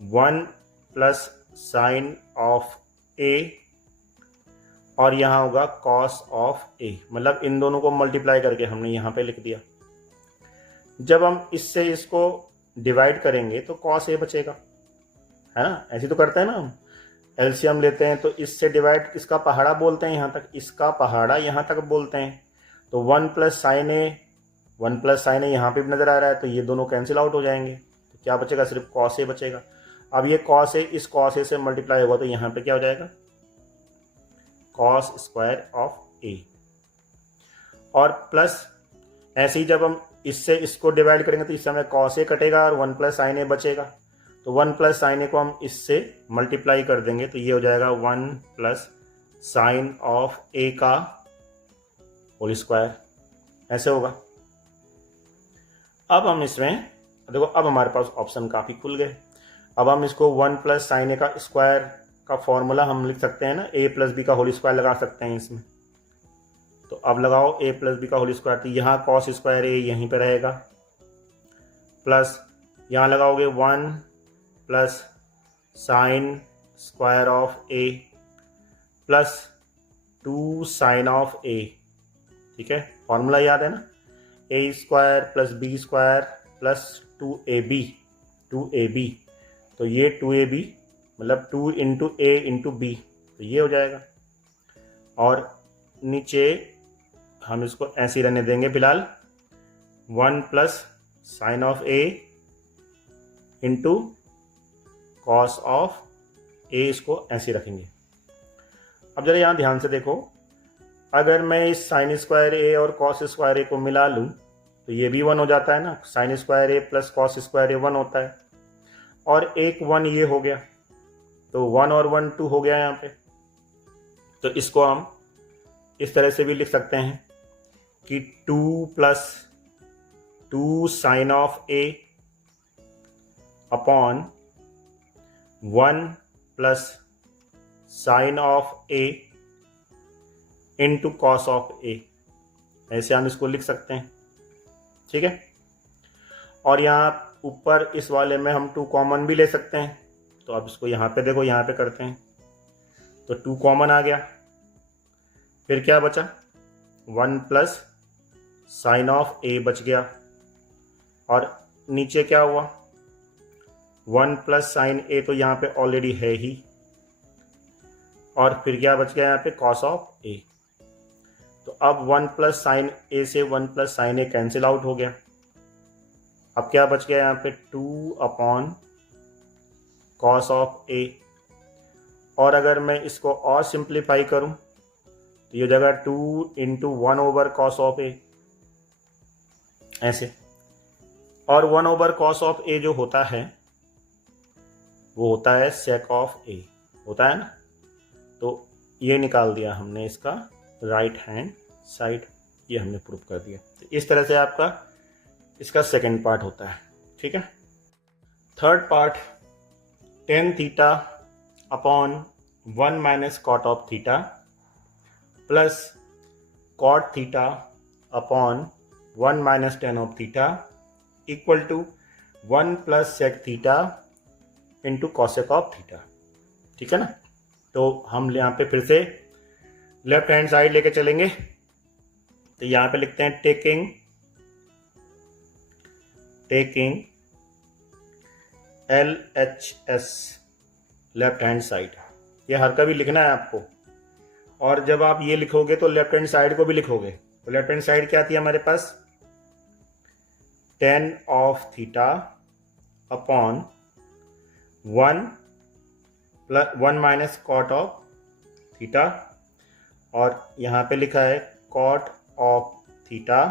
1 प्लस साइन ऑफ a और यहाँ होगा cos ऑफ a, मतलब इन दोनों को मल्टीप्लाई करके हमने यहाँ पे लिख दिया। जब हम इससे इसको डिवाइड करेंगे तो cos a बचेगा, है ना। ऐसे तो करते हैं ना हम, एलसीएम लेते हैं तो इससे डिवाइड इसका पहाड़ा बोलते हैं यहाँ तक, इसका पहाड़ा यहाँ तक बोलते हैं। तो 1 प्लस साइन ए 1 प्लस साइन ए यहाँ पे भी नजर आ रहा है, तो ये दोनों कैंसिल आउट हो जाएंगे। तो क्या बचेगा, सिर्फ cos a बचेगा। अब ये cos a इस cos a से मल्टीप्लाई होगा तो यहाँ पे क्या हो जाएगा, cos स्क्वायर ऑफ a। और प्लस ऐसे ही जब हम इससे इसको डिवाइड करेंगे तो इससे हमें cos a कटेगा और 1 प्लस साइन a बचेगा। तो 1 प्लस साइन a को हम इससे मल्टीप्लाई कर देंगे तो ये हो जाएगा 1 प्लस साइन ऑफ a का होल स्क्वायर, ऐसे होगा। अब हम इसमें देखो, अब हमारे पास ऑप्शन काफ़ी खुल गए। अब हम इसको 1 प्लस साइन ए का स्क्वायर का फॉर्मूला हम लिख सकते हैं ना, a प्लस बी का होल स्क्वायर लगा सकते हैं इसमें। तो अब लगाओ a प्लस बी का होल स्क्वायर, तो यहाँ cos स्क्वायर a यहीं पे रहेगा, प्लस यहाँ लगाओगे 1 plus sine square of a plus 2 sign of a। ठीक है, फॉर्मूला याद है ना, a square plus B square plus 2ab। तो ये 2ab मतलब 2 इंटू ए इंटू बी, तो ये हो जाएगा। और नीचे हम इसको ऐसे ही रहने देंगे फिलहाल, 1 plus sign of A into cos of A, इसको ऐसे रखेंगे। अब जरा यहाँ ध्यान से देखो, अगर मैं इस साइन स्क्वायर ए और कॉस स्क्वायर ए को मिला लूँ तो ये भी 1 हो जाता है ना, sign square A plus cos square A 1 होता है। और एक 1 ये हो गया, तो 1 और 1 2 हो गया यहाँ पे। तो इसको हम इस तरह से भी लिख सकते हैं कि 2 plus 2 sign of A upon 1 plus sign of A into cos of ए, ऐसे हम इसको लिख सकते हैं। ठीक है, और यहाँ ऊपर इस वाले में हम 2 कॉमन भी ले सकते हैं। तो अब इसको यहाँ पे देखो, यहाँ पे करते हैं तो 2 कॉमन आ गया। फिर क्या बचा, 1 प्लस साइन ऑफ ए बच गया। और नीचे क्या हुआ, 1 प्लस साइन ए तो यहाँ पे ऑलरेडी है ही। और फिर क्या बच गया यहाँ पे, कॉस ऑफ ए। तो अब 1 प्लस साइन ए से 1 प्लस साइन ए कैंसिल आउट हो गया। अब क्या बच गया यहाँ पे, 2 अपॉन कॉस ऑफ ए। और अगर मैं इसको और सिंप्लीफाई करूं तो ये हो जाएगा 2 इंटू 1 ओवर कॉस ऑफ ए, ऐसे। और 1 ओवर कॉस ऑफ ए जो होता है वो होता है सेक ऑफ ए, होता है ना। तो ये निकाल दिया हमने इसका राइट हैंड साइड, ये हमने प्रूफ कर दिया। तो इस तरह से आपका इसका सेकंड पार्ट होता है। ठीक है, third part tan theta upon 1 minus cot of theta plus cot theta upon 1 minus tan of theta equal to 1 plus sec theta into cosec of theta. ठीक है ना। तो हम यहाँ पे फिर से लेफ्ट हैंड साइड लेके चलेंगे। तो यहाँ पे लिखते हैं taking LHS left hand side. ये हर का भी लिखना है आपको, और जब आप ये लिखोगे तो लेफ्ट हैंड साइड को भी लिखोगे। तो लेफ्ट हैंड साइड क्या थी हमारे पास, tan of theta upon 1 minus cot of theta, और यहाँ पे लिखा है cot of theta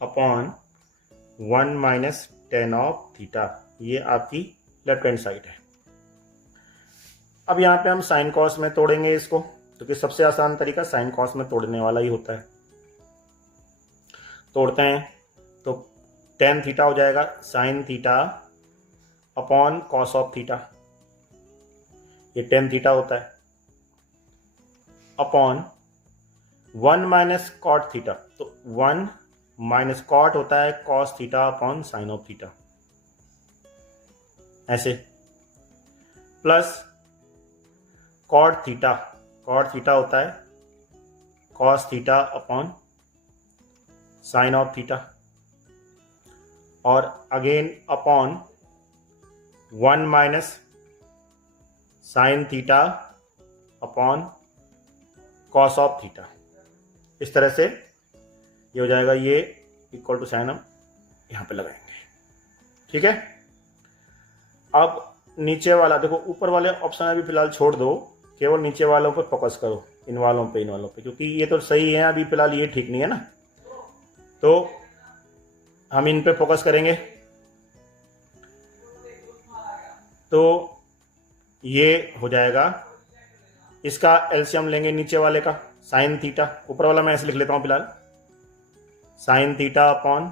upon 1 minus tan of theta. ये आपकी लेफ्ट हैंड साइड है। अब यहाँ पे हम साइन कॉस में तोड़ेंगे इसको, क्योंकि सबसे आसान तरीका साइन कॉस में तोड़ने वाला ही होता है। तोड़ते हैं तो टेन थीटा हो जाएगा sine theta upon cos of theta, ये टेन थीटा होता है, अपॉन 1 माइनस कॉट थीटा, तो 1 माइनस कॉट होता है cos theta upon sign of theta, ऐसे, प्लस कॉट थीटा होता है cos theta upon sign of theta, और again upon 1 minus sin theta upon cos of theta. इस तरह से ये हो जाएगा, ये इक्वल टू साइन हम यहाँ पे लगाएंगे। ठीक है। अब नीचे वाला देखो, ऊपर वाले ऑप्शन अभी फिलहाल छोड़ दो, केवल नीचे वालों पर फोकस करो, इन वालों पे क्योंकि ये तो सही है अभी फिलहाल, ये ठीक नहीं है ना, तो हम इन पे फोकस करेंगे। तो ये हो जाएगा, इसका एलसीएम लेंगे नीचे वाले का साइन थीटा, ऊपर वाला मैं ऐसे लिख लेता हूं फिलहाल, sign theta upon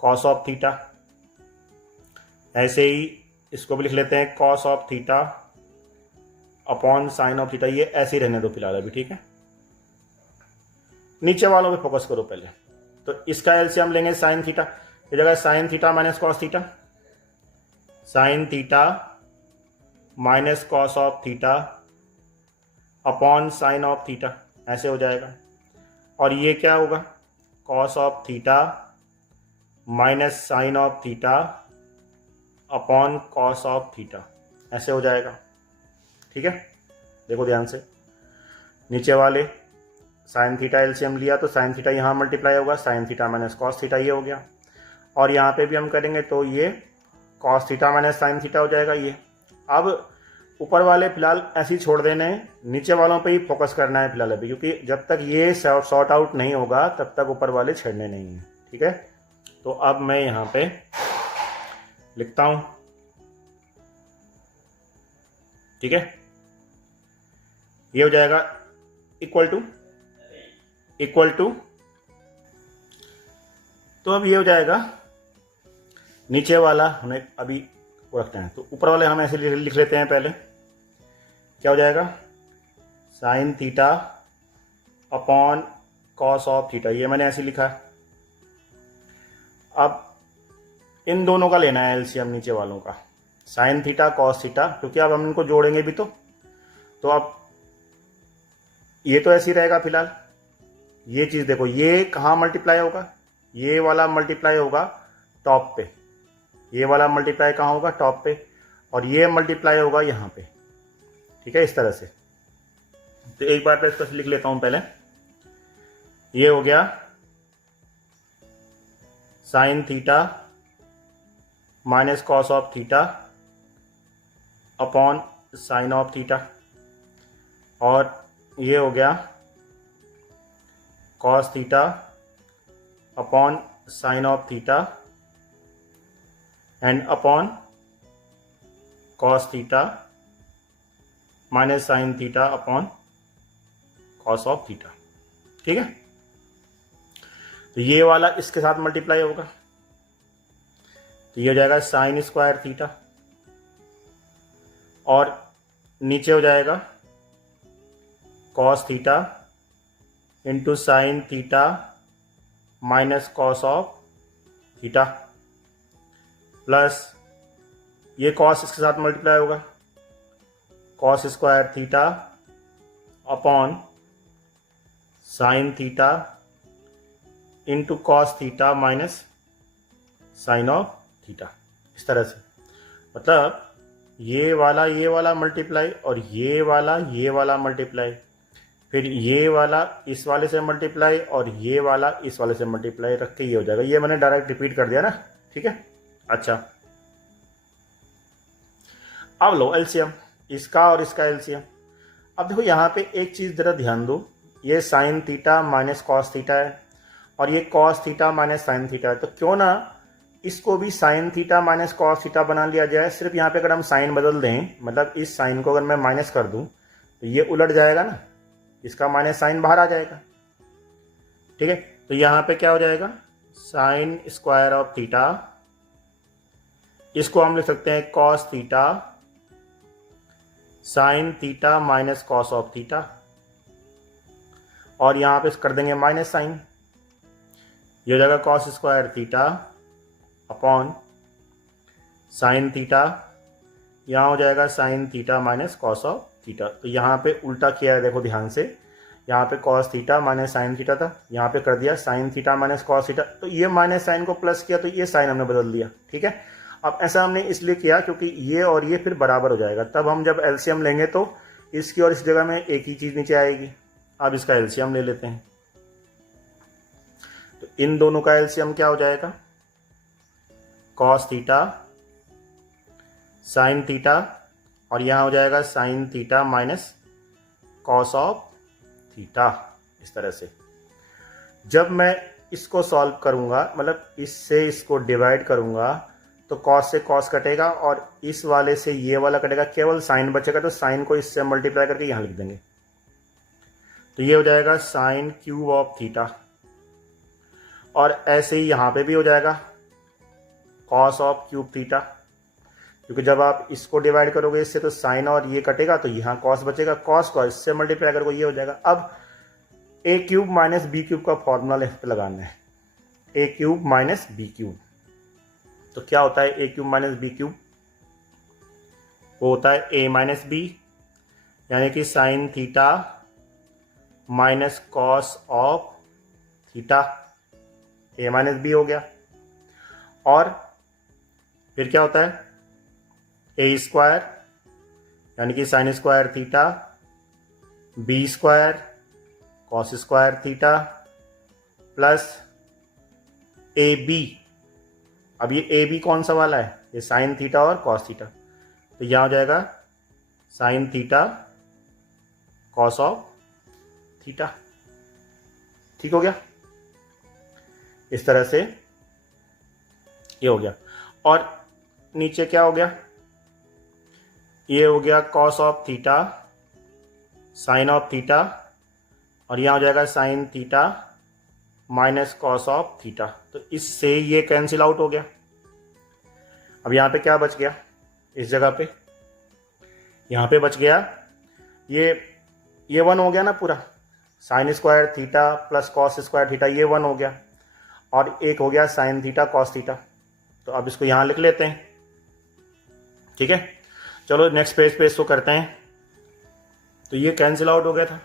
cos of theta, ऐसे ही इसको भी लिख लेते हैं cos of theta upon sign of theta. ये ऐसे ही रहने दो फिलहाल अभी। ठीक है। नीचे वालों पे फोकस करो पहले। तो इसका एलसीएम लेंगे साइन थीटा, ये जगह sine theta minus cos theta, sine theta minus cos of theta upon sign of theta, ऐसे हो जाएगा। और ये क्या होगा, cos of theta minus sign of theta upon cos of theta, ऐसे हो जाएगा। ठीक है। देखो ध्यान से, नीचे वाले साइन थीटा एलसीएम लिया तो साइन थीटा यहाँ मल्टीप्लाई होगा, sign theta minus cos theta ये हो गया, और यहाँ पे भी हम करेंगे तो ये cos theta minus sin theta हो जाएगा ये। अब ऊपर वाले फिलहाल ऐसे ही छोड़ देने हैं, नीचे वालों पे ही फोकस करना है फिलहाल अभी, क्योंकि जब तक ये सॉर्ट आउट नहीं होगा तब तक ऊपर वाले छेड़ने नहीं हैं। ठीक है। तो अब मैं यहाँ पे लिखता हूं। ठीक है। ये हो जाएगा इक्वल टू, तो अब ये हो जाएगा, नीचे वाला हमें अभी रखना है, तो ऊपर वाले हम ऐसे लिख लेते हैं पहले। क्या हो जाएगा, sine theta upon cos of theta, ये मैंने ऐसे लिखा है। अब इन दोनों का लेना है एलसीएम नीचे वालों का, साइन थीटा कॉस थीटा, क्योंकि अब हम इनको जोड़ेंगे भी तो अब ये तो ऐसे ही रहेगा फिलहाल। ये चीज देखो, ये कहाँ मल्टीप्लाई होगा, ये वाला मल्टीप्लाई होगा टॉप पे, ये वाला मल्टीप्लाई कहाँ होगा, टॉप पे, और ये मल्टीप्लाई होगा यहाँ पे। ठीक है। इस तरह से, तो एक बार मैं इसको लिख लेता हूं पहले। ये हो गया sign theta minus cos of theta upon sign of theta, और ये हो गया cos theta upon sign of theta and upon cos theta minus sin theta upon cos of theta. ठीक है। तो ये वाला इसके साथ मल्टीप्लाई होगा, तो ये हो जाएगा साइन स्क्वायर थीटा और नीचे हो जाएगा cos theta into sine theta minus cos of theta, plus ये कॉस इसके साथ मल्टीप्लाई होगा, cos square theta upon sine theta into cos theta minus sign of theta. इस तरह से, मतलब ये वाला मल्टीप्लाई और ये वाला मल्टीप्लाई, फिर ये वाला इस वाले से मल्टीप्लाई और ये वाला इस वाले से मल्टीप्लाई रख के ये हो जाएगा। ये मैंने डायरेक्ट रिपीट कर दिया ना, ठीक है। अच्छा, अब लो एलसीएम, इसका और इसका एलसीएम। अब देखो यहाँ पे एक चीज़ ज़रा ध्यान दो, ये sine theta minus cos theta है और ये cos theta minus sin theta है, तो क्यों ना इसको भी sign theta minus cos theta बना लिया जाए। सिर्फ यहाँ पे अगर हम साइन बदल दें, मतलब इस साइन को अगर मैं माइनस कर दूं तो ये उलट जाएगा ना, इसका माइनस साइन बाहर आ जाएगा, ठीक है। तो यहाँ पे क्या हो जाएगा, साइन स्क्वायर ऑफ थीटा, इसको हम लिख सकते हैं cos theta sine theta minus cos of theta, और यहाँ पे कर देंगे माइनस साइन, ये हो जाएगा cos square theta upon sine theta, यहाँ हो जाएगा sine theta minus cos of theta. तो यहाँ पे उल्टा किया है, देखो ध्यान से, यहाँ पे cos theta minus sin theta था, यहाँ पे कर दिया sign theta minus cos theta, तो ये माइनस साइन को प्लस किया तो ये साइन हमने बदल दिया, ठीक है। अब ऐसा हमने इसलिए किया क्योंकि ये और ये फिर बराबर हो जाएगा, तब हम जब एलसीएम लेंगे तो इसकी और इस जगह में एक ही चीज़ नीचे आएगी। अब इसका एलसीएम ले लेते हैं, तो इन दोनों का एलसीएम क्या हो जाएगा, कॉस थीटा साइन थीटा, और यहाँ हो जाएगा sine theta minus cos of theta. इस तरह से जब मैं इसको सॉल्व करूँगा, मतलब इससे इसको डिवाइड करूँगा, तो कॉस से कॉस कटेगा और इस वाले से ये वाला कटेगा, केवल साइन बचेगा, तो साइन को इससे मल्टीप्लाई करके यहाँ लिख देंगे, तो ये हो जाएगा साइन क्यूब ऑफ थीटा। और ऐसे ही यहाँ पे भी हो जाएगा कॉस ऑफ क्यूब थीटा, क्योंकि जब आप इसको डिवाइड करोगे इससे तो साइन और ये कटेगा, तो यहाँ कॉस बचेगा, कॉस को इससे मल्टीप्लाई करोगे ये हो जाएगा। अब a cube minus B cube का फॉर्मूला लगाना है, a cube minus B cube. तो क्या होता है a cube minus B cube, वो होता है ए माइनस बी, यानी कि sine theta minus cos of theta, a minus b हो गया। और फिर क्या होता है ए स्क्वायर, यानी कि sign square theta, b square cos square theta, plus ए बी। अब ये ए बी कौन सा वाला है, ये साइन थीटा और कॉस थीटा, तो यहाँ हो जाएगा sine theta cos of theta, ठीक हो गया। इस तरह से ये हो गया, और नीचे क्या हो गया, ये हो गया cos of theta sine of theta, और यहाँ हो जाएगा sine theta minus cos of theta, तो इससे ये कैंसिल आउट हो गया। अब यहाँ पे क्या बच गया, इस जगह पे यहाँ पे बच गया ये वन हो गया ना पूरा, sign square theta plus cos square theta, ये वन हो गया, और एक हो गया साइन थीटा कॉस थीटा। तो अब इसको यहाँ लिख लेते हैं, ठीक है। चलो नेक्स्ट पेज पे इसको करते हैं, तो ये कैंसिल आउट हो गया था,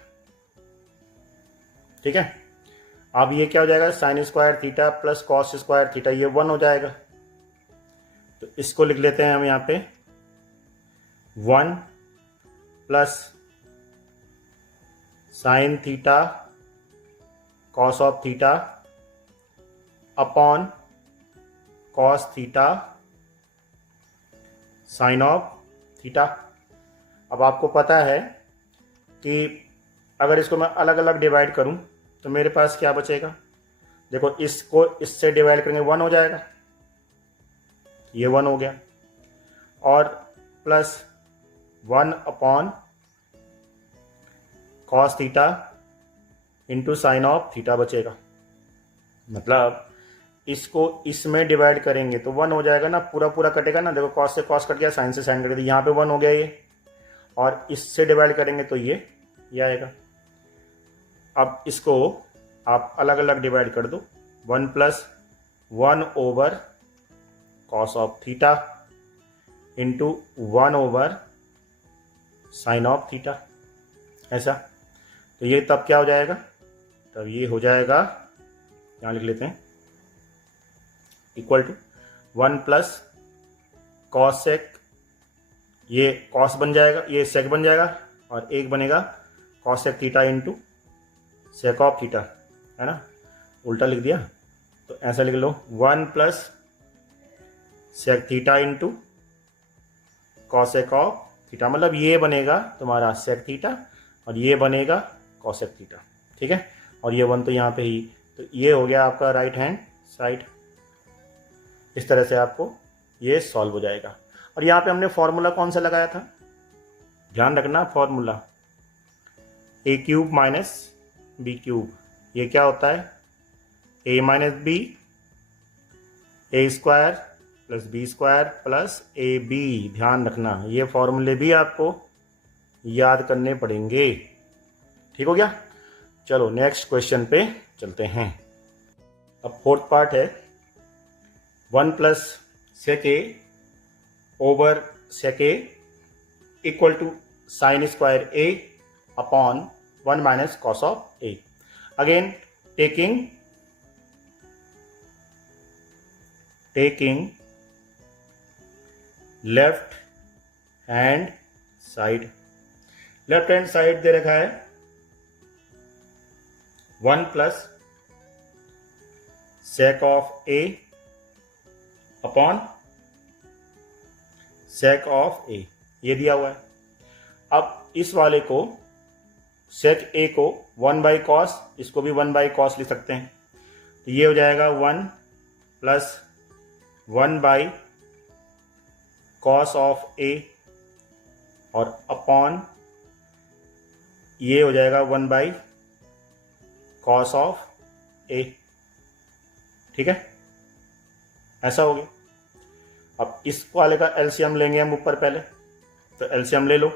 ठीक है। अब ये क्या हो जाएगा, sin square theta plus cos square theta, ये वन हो जाएगा, तो इसको लिख लेते हैं हम यहाँ पे, one plus sign theta cos of theta upon cos theta sign of theta. अब आपको पता है कि अगर इसको मैं अलग अलग डिवाइड करूं तो मेरे पास क्या बचेगा, देखो इसको इससे डिवाइड करेंगे वन हो जाएगा, ये वन हो गया, और plus one upon cos theta into sine of theta बचेगा। मतलब इसको इसमें डिवाइड करेंगे तो वन हो जाएगा ना, पूरा पूरा कटेगा ना, देखो कॉस से कॉस कट गया, साइन से साइन कट गया, यहाँ पे वन हो गया, ये और इससे डिवाइड करेंगे तो ये आएगा। अब इसको आप अलग अलग डिवाइड कर दो, 1 plus 1 over cos of theta into 1 over sign of theta, ऐसा। तो ये तब क्या हो जाएगा, तब ये हो जाएगा, यहाँ लिख लेते हैं, equal to 1 plus cosec, ये कॉस बन जाएगा, ये सेक बन जाएगा, और एक बनेगा cosec theta into sec of theta, है ना, उल्टा लिख दिया। तो ऐसा लिख लो 1 plus sec theta into cosec of theta, मतलब ये बनेगा तुम्हारा सेक थीटा और ये बनेगा कॉस सेक थीटा, ठीक है। और ये 1 तो यहाँ पे ही, तो ये हो गया आपका राइट हैंड साइड। इस तरह से आपको ये सॉल्व हो जाएगा। और यहाँ पे हमने फॉर्मूला कौन सा लगाया था, ध्यान रखना, formula A cube minus B cube, ये क्या होता है, ए minus B A square plus B square plus A B. ध्यान रखना, ये फॉर्मूले भी आपको याद करने पड़ेंगे, ठीक हो गया। चलो नेक्स्ट क्वेश्चन पे चलते हैं। अब फोर्थ पार्ट है 1 plus sec A over sec A equal to sin square A upon 1 minus cos of A. Again taking left hand side, left hand side दे रखा है 1 plus sec of A upon sec of ए, ये दिया हुआ है। अब इस वाले को सेक ए को 1 बाई कॉस, इसको भी 1 बाई कॉस लिख सकते हैं। तो ये हो जाएगा 1 प्लस 1 बाई कॉस ऑफ ए और अपॉन ये हो जाएगा 1 बाई कॉस ऑफ ए, ठीक है, ऐसा हो गया। अब इस वाले का एलसीएम लेंगे हम ऊपर पहले, तो एलसीएम ले लो।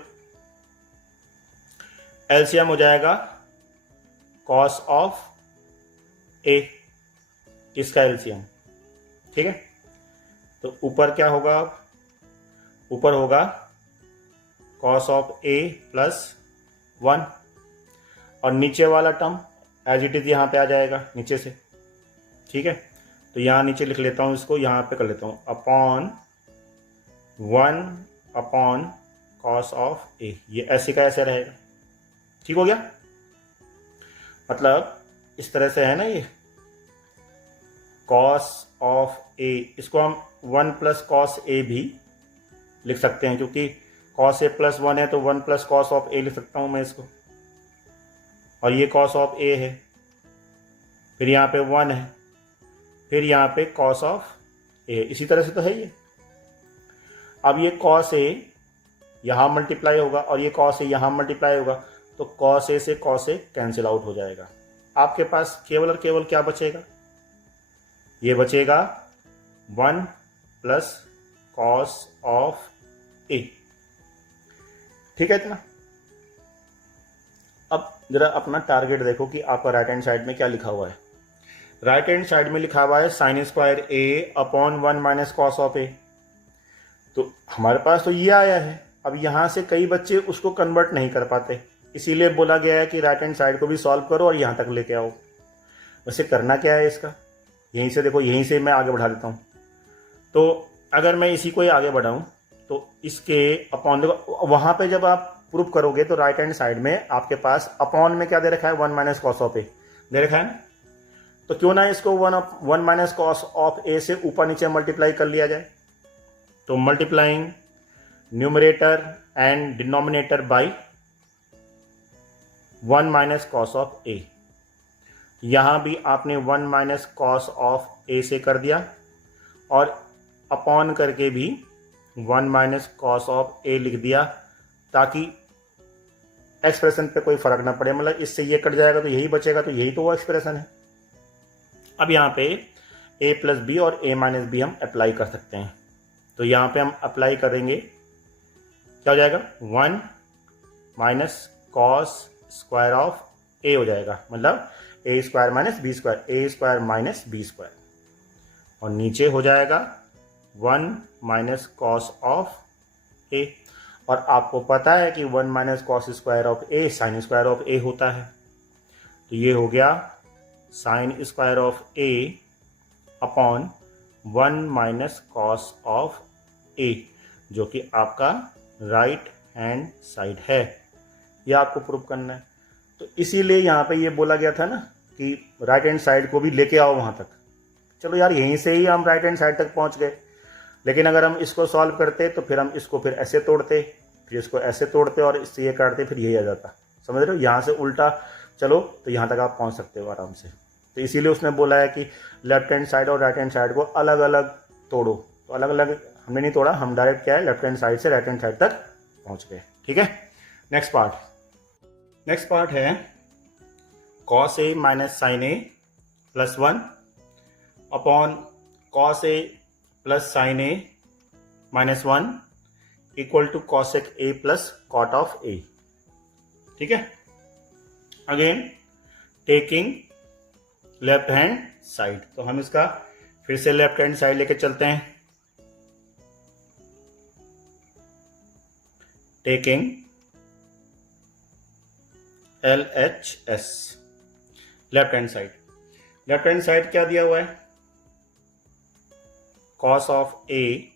एलसीएम हो जाएगा कॉस ऑफ ए, इसका एलसीएम, ठीक है। तो ऊपर क्या होगा, अब ऊपर होगा कॉस ऑफ ए प्लस 1 और नीचे वाला टर्म एज इट इज यहाँ पे आ जाएगा नीचे से, ठीक है। तो यहाँ नीचे लिख लेता हूँ, इसको यहाँ पे कर लेता हूँ, अपॉन 1 अपॉन कॉस ऑफ ए, ये ऐसे का ऐसे रहेगा, ठीक हो गया। मतलब इस तरह से है ना, ये कॉस ऑफ ए, इसको हम 1 प्लस कॉस ए भी लिख सकते हैं, क्योंकि कॉस ए प्लस 1 है तो 1 प्लस कॉस ऑफ ए लिख सकता हूँ मैं इसको। और ये कॉस ऑफ ए है, फिर यहाँ पे 1 है, फिर यहाँ पे कॉस ऑफ ए, इसी तरह से तो है ये। अब ये कॉस ए यहाँ मल्टीप्लाई होगा और ये कॉस ए यहाँ मल्टीप्लाई होगा, तो कॉस ए से कॉस ए कैंसिल आउट हो जाएगा। आपके पास केवल और केवल क्या बचेगा, ये बचेगा 1 प्लस कॉस ऑफ ए, ठीक है इतना। अब जरा अपना टारगेट देखो कि आपका राइट हैंड साइड में क्या लिखा हुआ है। राइट हैंड साइड में लिखा हुआ है sign square A upon 1 minus cos of ए, तो हमारे पास तो ये आया है। अब यहाँ से कई बच्चे उसको कन्वर्ट नहीं कर पाते, इसीलिए बोला गया है कि राइट हैंड साइड को भी सॉल्व करो और यहाँ तक लेके आओ। वैसे करना क्या है इसका, यहीं से देखो, यहीं से मैं आगे बढ़ा देता हूँ। तो अगर मैं इसी को ही आगे बढ़ाऊँ तो इसके अपॉन, देखो वहाँ पे जब आप प्रूफ करोगे तो राइट हैंड साइड में आपके पास अपॉन में क्या दे रखा है, 1 माइनस कॉस ऑफ ए दे रखा है ना। तो क्यों ना इसको 1 माइनस कॉस ऑफ ए से ऊपर नीचे मल्टीप्लाई कर लिया जाए। तो multiplying numerator and denominator by 1 minus cos of A, यहाँ भी आपने 1 माइनस कॉस ऑफ ए से कर दिया और अपॉन करके भी 1 माइनस कॉस ऑफ ए लिख दिया, ताकि एक्सप्रेशन पे कोई फर्क ना पड़े। मतलब इससे ये कट जाएगा तो यही बचेगा, तो यही तो वो एक्सप्रेशन है। अब यहाँ पे a प्लस बी और a माइनस बी हम अप्लाई कर सकते हैं। तो यहाँ पे हम अप्लाई करेंगे, क्या हो जाएगा, 1 minus cos square of a हो जाएगा, मतलब ए स्क्वायर माइनस बी स्क्वायर, ए स्क्वायर माइनस बी स्क्वायर, और नीचे हो जाएगा 1 माइनस कॉस ऑफ ए। और आपको पता है कि 1 minus cos square of A sin square of A होता है, तो ये हो गया sin square of A upon 1 minus cos of A, जो कि आपका राइट हैंड साइड है। यह आपको प्रूव करना है। तो इसीलिए यहाँ पे ये बोला गया था ना कि राइट हैंड साइड को भी लेके आओ वहाँ तक। चलो यार, यहीं से ही हम राइट हैंड साइड तक पहुँच गए, लेकिन अगर हम इसको सॉल्व करते तो फिर हम इसको फिर ऐसे तोड़ते, फिर इसको ऐसे तोड़ते और इससे ये काटते, फिर यही आ जाता। समझ रहे हो? यहाँ से उल्टा चलो तो यहाँ तक आप पहुँच सकते हो आराम से। तो इसीलिए उसने बोला है कि लेफ्ट हैंड साइड और राइट हैंड साइड को अलग अलग तोड़ो। तो अलग अलग हमने नहीं तोड़ा, हम डायरेक्ट क्या है लेफ्ट हैंड साइड से राइट हैंड साइड तक पहुँच गए। ठीक है, नेक्स्ट पार्ट है cos A minus sign A plus 1 upon cos A plus sign A minus 1 equal to cosec A plus cot of A. ठीक है, again taking left hand side, तो हम इसका फिर से लेफ्ट हैंड साइड लेके चलते हैं। Taking LHS left hand side. Left hand side क्या दिया हुआ है? Cos of A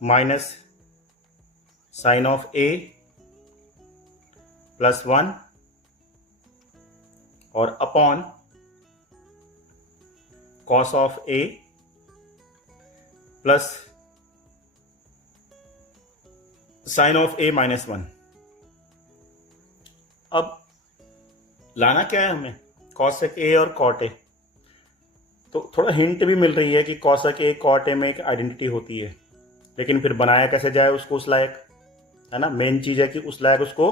minus sign of A plus 1 और upon cos of A plus sign of A minus 1। अब लाना क्या है हमें? कॉसेक ए और कॉट ए। तो थोड़ा हिंट भी मिल रही है कि कॉसेक ए कॉट ए में एक आइडेंटिटी होती है, लेकिन फिर बनाया कैसे जाए उसको उस लायक, है ना? मेन चीज है कि उस लायक उसको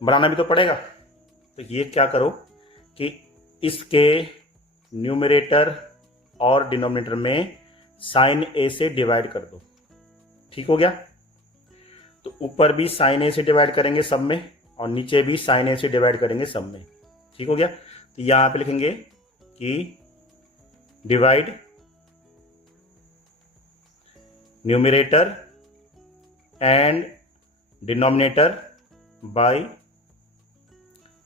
बनाना भी तो पड़ेगा। तो ये क्या करो कि इसके न्यूमरेटर और डिनोमिनेटर में साइन ए से डिवाइड कर दो। ठीक हो गया? तो ऊपर भी साइन ए से डिवाइड करेंगे सब में, और नीचे भी साइन ए से डिवाइड करेंगे सब में। ठीक हो गया? तो यहां पे लिखेंगे कि divide numerator and denominator by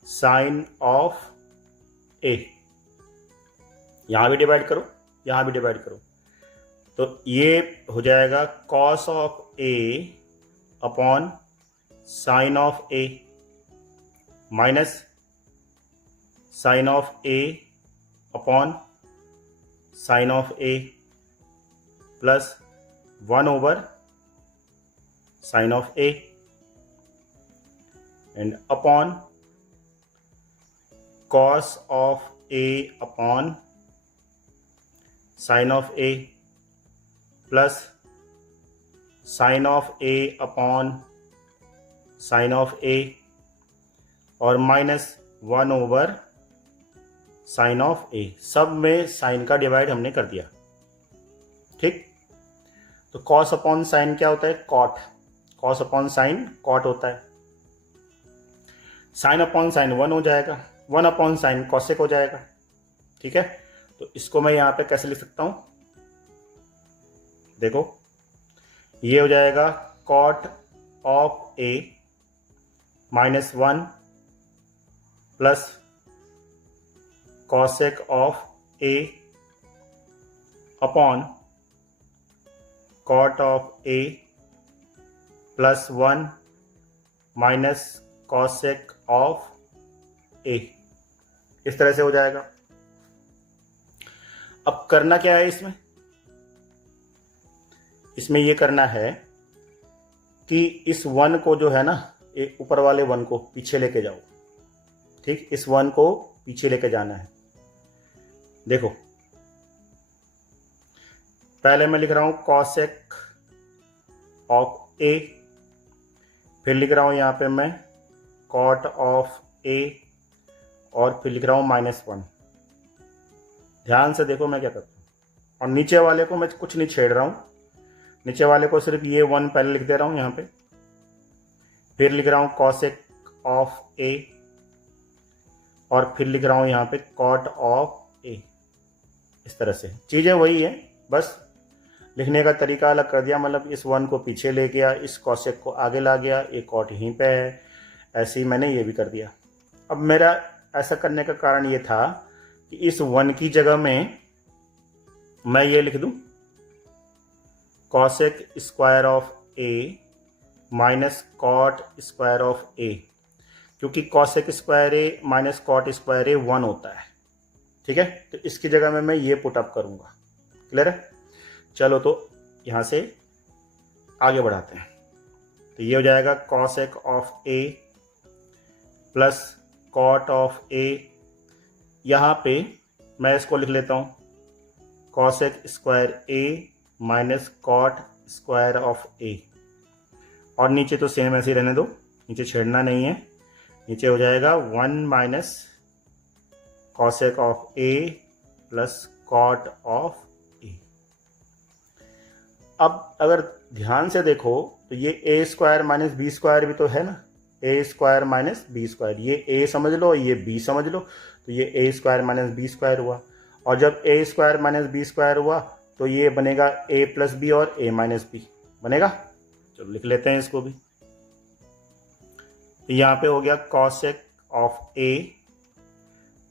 sin of A. यहां भी डिवाइड करो, यहां भी डिवाइड करो, तो ये हो जाएगा cos of A upon sign of A minus sign of A upon sign of A plus 1 over sign of A and upon cos of A upon sign of A plus sign of A upon sign of ए और minus 1 over sign of A. सब में sign का divide हमने कर दिया। ठीक, तो cos upon sign क्या होता है? Cot. Cos upon sine cot होता है। साइन अपॉन साइन 1 हो जाएगा, 1 अपॉन साइन कॉसेक हो जाएगा। ठीक है, तो इसको मैं यहां पे कैसे लिख सकता हूं? देखो, ये हो जाएगा cot of A minus 1 plus cosec of A upon cot of A plus 1 minus cosec of ए। इस तरह से हो जाएगा। अब करना क्या है इसमें? इसमें ये करना है कि इस 1 को जो है ना, एक ऊपर वाले 1 को पीछे लेके जाओ। ठीक, इस 1 को पीछे लेके जाना है। देखो, पहले मैं लिख रहा हूं कॉसेक ऑफ ए, फिर लिख रहा हूं यहां पे मैं कॉट ऑफ ए, और फिर लिख रहा हूं -1। ध्यान से देखो मैं क्या करता हूं। और नीचे वाले को मैं कुछ नहीं छेड़ रहा हूं, नीचे वाले को सिर्फ ये 1 पहले लिख दे रहा हूं यहां पे, फिर लिख रहा हूँ कॉसेक ऑफ ए, और फिर लिख रहा हूँ यहाँ पे कॉट ऑफ ए। इस तरह से चीज़ें वही है, बस लिखने का तरीका अलग कर दिया, मतलब इस 1 को पीछे ले गया, इस कॉसेक को आगे ला गया, एक कॉट यहीं पे है, ऐसे ही मैंने ये भी कर दिया। अब मेरा ऐसा करने का कारण ये था कि इस 1 की जगह में मैं ये लिख दूं cosec square of A minus cot square of A, क्योंकि cosec square A minus cot square A 1 होता है। ठीक है, तो इसकी जगह में मैं ये पुट अप करूंगा। क्लियर है? चलो तो यहां से आगे बढ़ाते हैं। तो ये हो जाएगा cosec of A plus cot of A. यहाँ पे मैं इसको लिख लेता हूँ cosec square A minus cot square of ए, और नीचे तो सेम ऐसे ही रहने दो, नीचे छेड़ना नहीं है। नीचे हो जाएगा 1 minus cosec of A plus cot of ए। अब अगर ध्यान से देखो तो ये A square minus B square भी तो है ना, A square minus B square, ये ए समझ लो, ये बी समझ लो, तो ये A square minus B square हुआ। और जब ए स्क्वायर माइनस बी स्क्वायर हुआ तो ये बनेगा ए प्लस बी और ए माइनस बी बनेगा। चलो लिख लेते हैं इसको भी। तो यहाँ पे हो गया cosec of A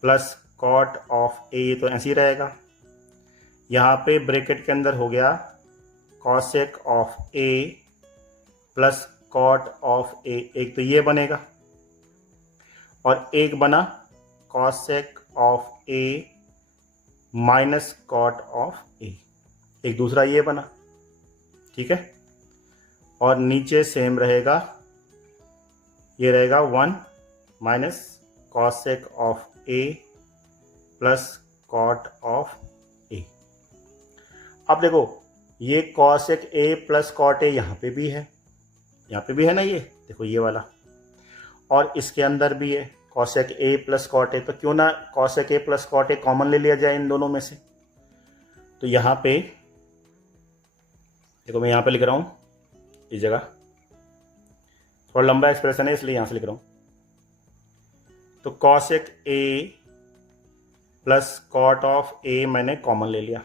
plus cot of ए, ये तो ऐसे ही रहेगा। यहाँ पे ब्रैकेट के अंदर हो गया cosec of A plus cot of A, एक तो ये बनेगा, और एक बना cosec of A minus cot of A, एक दूसरा ये बना। ठीक है, और नीचे सेम रहेगा, ये रहेगा 1 minus cosec of A plus cot of ए। अब देखो ये cosec A plus cot A यहाँ पे भी है, यहाँ पे भी है ना, ये देखो ये वाला, और इसके अंदर भी है cosec A plus cot a. तो क्यों ना cosec A plus cot a common ले लिया जाए इन दोनों में से। तो यहाँ पे देखो मैं यहाँ पे लिख रहा हूँ इस जगह, थोड़ा लंबा एक्सप्रेशन है इसलिए यहाँ से लिख रहा हूँ। तो cosec A plus cot of A मैंने कॉमन ले लिया,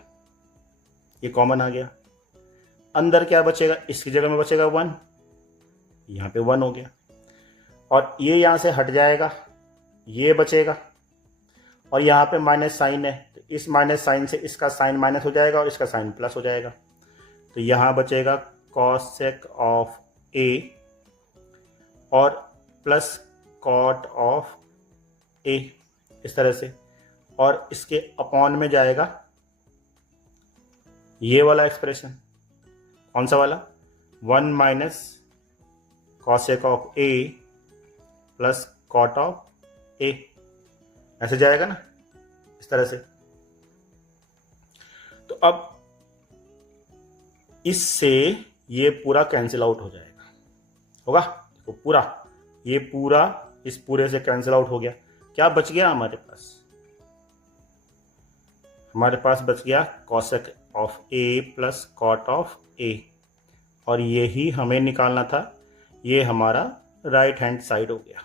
ये कॉमन आ गया। अंदर क्या बचेगा, इसकी जगह में बचेगा 1, यहाँ पे 1 हो गया, और ये यहाँ से हट जाएगा, ये बचेगा, और यहाँ पे माइनस साइन है, तो इस माइनस साइन से इसका साइन माइनस हो जाएगा और इसका साइन प्लस हो जाएगा। तो यहाँ बचेगा कॉसेक ऑफ ए और प्लस कॉट ऑफ ए, इस तरह से, और इसके अपॉन में जाएगा ये वाला एक्सप्रेशन। कौन सा वाला? 1 minus cosec of A plus cot of ए, ऐसे जाएगा ना, इस तरह से। तो अब इससे ये पूरा कैंसिल आउट हो जाएगा, होगा तो पूरा, ये पूरा इस पूरे से कैंसिल आउट हो गया। क्या बच गया हमारे पास? हमारे पास बच गया cosec of A plus cot of ए, और यही हमें निकालना था। ये हमारा राइट हैंड साइड हो गया।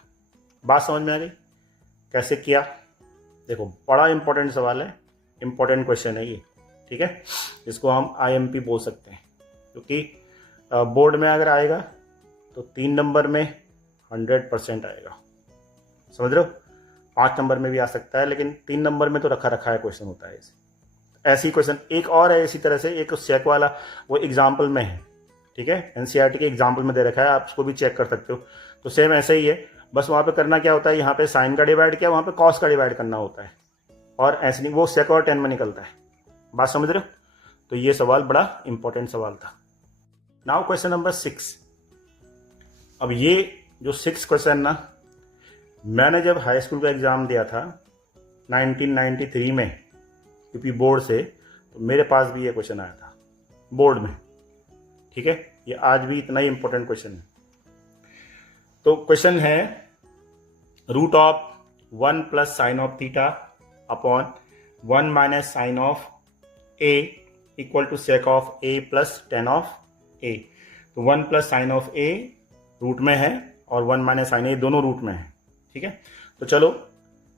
बात समझ में आ गई कैसे किया? देखो बड़ा इंपॉर्टेंट सवाल है, इंपॉर्टेंट क्वेश्चन है ये। ठीक है, इसको हम आईएमपी बोल सकते हैं, क्योंकि बोर्ड में अगर आएगा तो 3 नंबर में 100% आएगा, समझ रहे हो। 5 नंबर में भी आ सकता है, लेकिन 3 नंबर में तो रखा है क्वेश्चन होता है इसे। ऐसी क्वेश्चन एक और है इसी तरह से, एक चेक वाला, वो एग्जाम्पल में है। ठीक है, एनसीईआरटी के एग्जाम्पल में दे रखा है, आप उसको भी चेक कर सकते हो। तो सेम ऐसे ही है, बस वहाँ पे करना क्या होता है, यहाँ पे साइन का डिवाइड किया, वहाँ पे कॉस का डिवाइड करना होता है, और ऐसे नहीं, वो सेक और 10 में निकलता है। बात समझ रहे हो? तो ये सवाल बड़ा इंपॉर्टेंट सवाल था। Now question number 6। अब ये जो 6 क्वेश्चन ना, मैंने जब हाई स्कूल का एग्ज़ाम दिया था 1993 में यूपी बोर्ड से, तो मेरे पास भी ये क्वेश्चन आया था बोर्ड में। ठीक है, ये आज भी इतना ही इंपॉर्टेंट क्वेश्चन है। तो क्वेश्चन है root of 1 plus sign of theta upon 1 minus sign of A equal to sec of A plus tan of ए। तो 1 plus sign of A root में है और 1 माइनस साइन ए दोनों रूट में है। ठीक है, तो चलो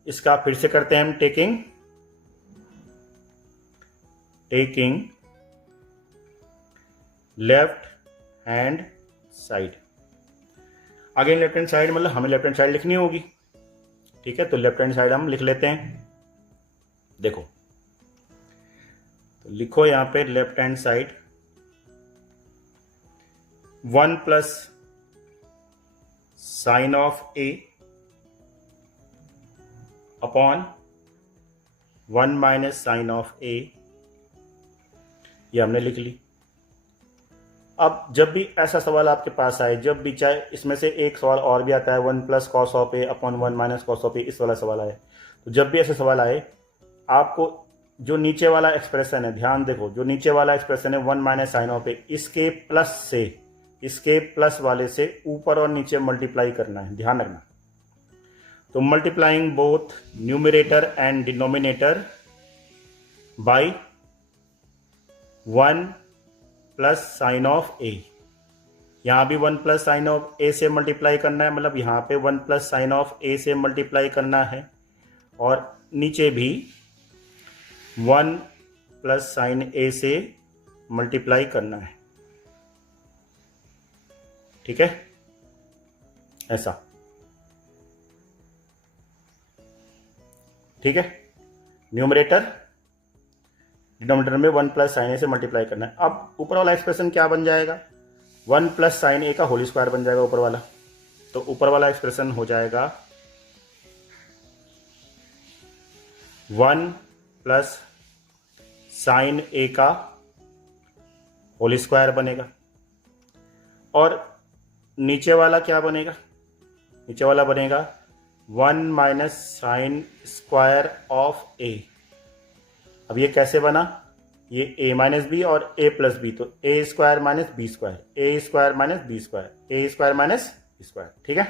इसका फिर से करते हैं हम। Taking left hand side. Again left hand side मतलब हमें लेफ्ट हैंड साइड लिखनी होगी। ठीक है, तो लेफ्ट हैंड साइड हम लिख लेते हैं। देखो, तो लिखो यहां पे left hand side 1 plus sign of A upon 1 minus sign of ए, ये हमने लिख ली। अब जब भी ऐसा सवाल आपके पास आए, जब भी, चाहे इसमें से एक सवाल और भी आता है 1 plus cos of A upon 1 minus cos of ए, इस वाला सवाल आए, तो जब भी ऐसे सवाल आए आपको जो नीचे वाला एक्सप्रेशन है, ध्यान देखो, जो नीचे वाला एक्सप्रेशन है 1 माइनस साइन ऑफ ए, इसके प्लस वाले से ऊपर और नीचे मल्टीप्लाई करना है, ध्यान रखना। तो multiplying both numerator and denominator by 1 plus sign of A. यहां भी 1 प्लस साइन ऑफ ए से मल्टीप्लाई करना है, मतलब यहां पे 1 प्लस साइन ऑफ ए से मल्टीप्लाई करना है, और नीचे भी 1 प्लस साइन ए से मल्टीप्लाई करना है। ठीक है, ऐसा। ठीक है, न्यूमरेटर डिनोमिनेटर में 1 प्लस साइन ए से मल्टीप्लाई करना है। अब ऊपर वाला एक्सप्रेशन क्या बन जाएगा? 1 प्लस साइन ए का होल स्क्वायर बन जाएगा ऊपर वाला। तो ऊपर वाला एक्सप्रेशन हो जाएगा 1 प्लस साइन ए का होल स्क्वायर बनेगा। और नीचे वाला क्या बनेगा? नीचे वाला बनेगा 1 माइनस साइन स्क्वायर ऑफ ए। अब ये कैसे बना? ये a माइनस बी और a प्लस बी, तो ए स्क्वायर माइनस बी स्क्वायर, ए स्क्वायर माइनस बी स्क्वायर, ए स्क्वायर माइनस बी स्क्वायर। ठीक है,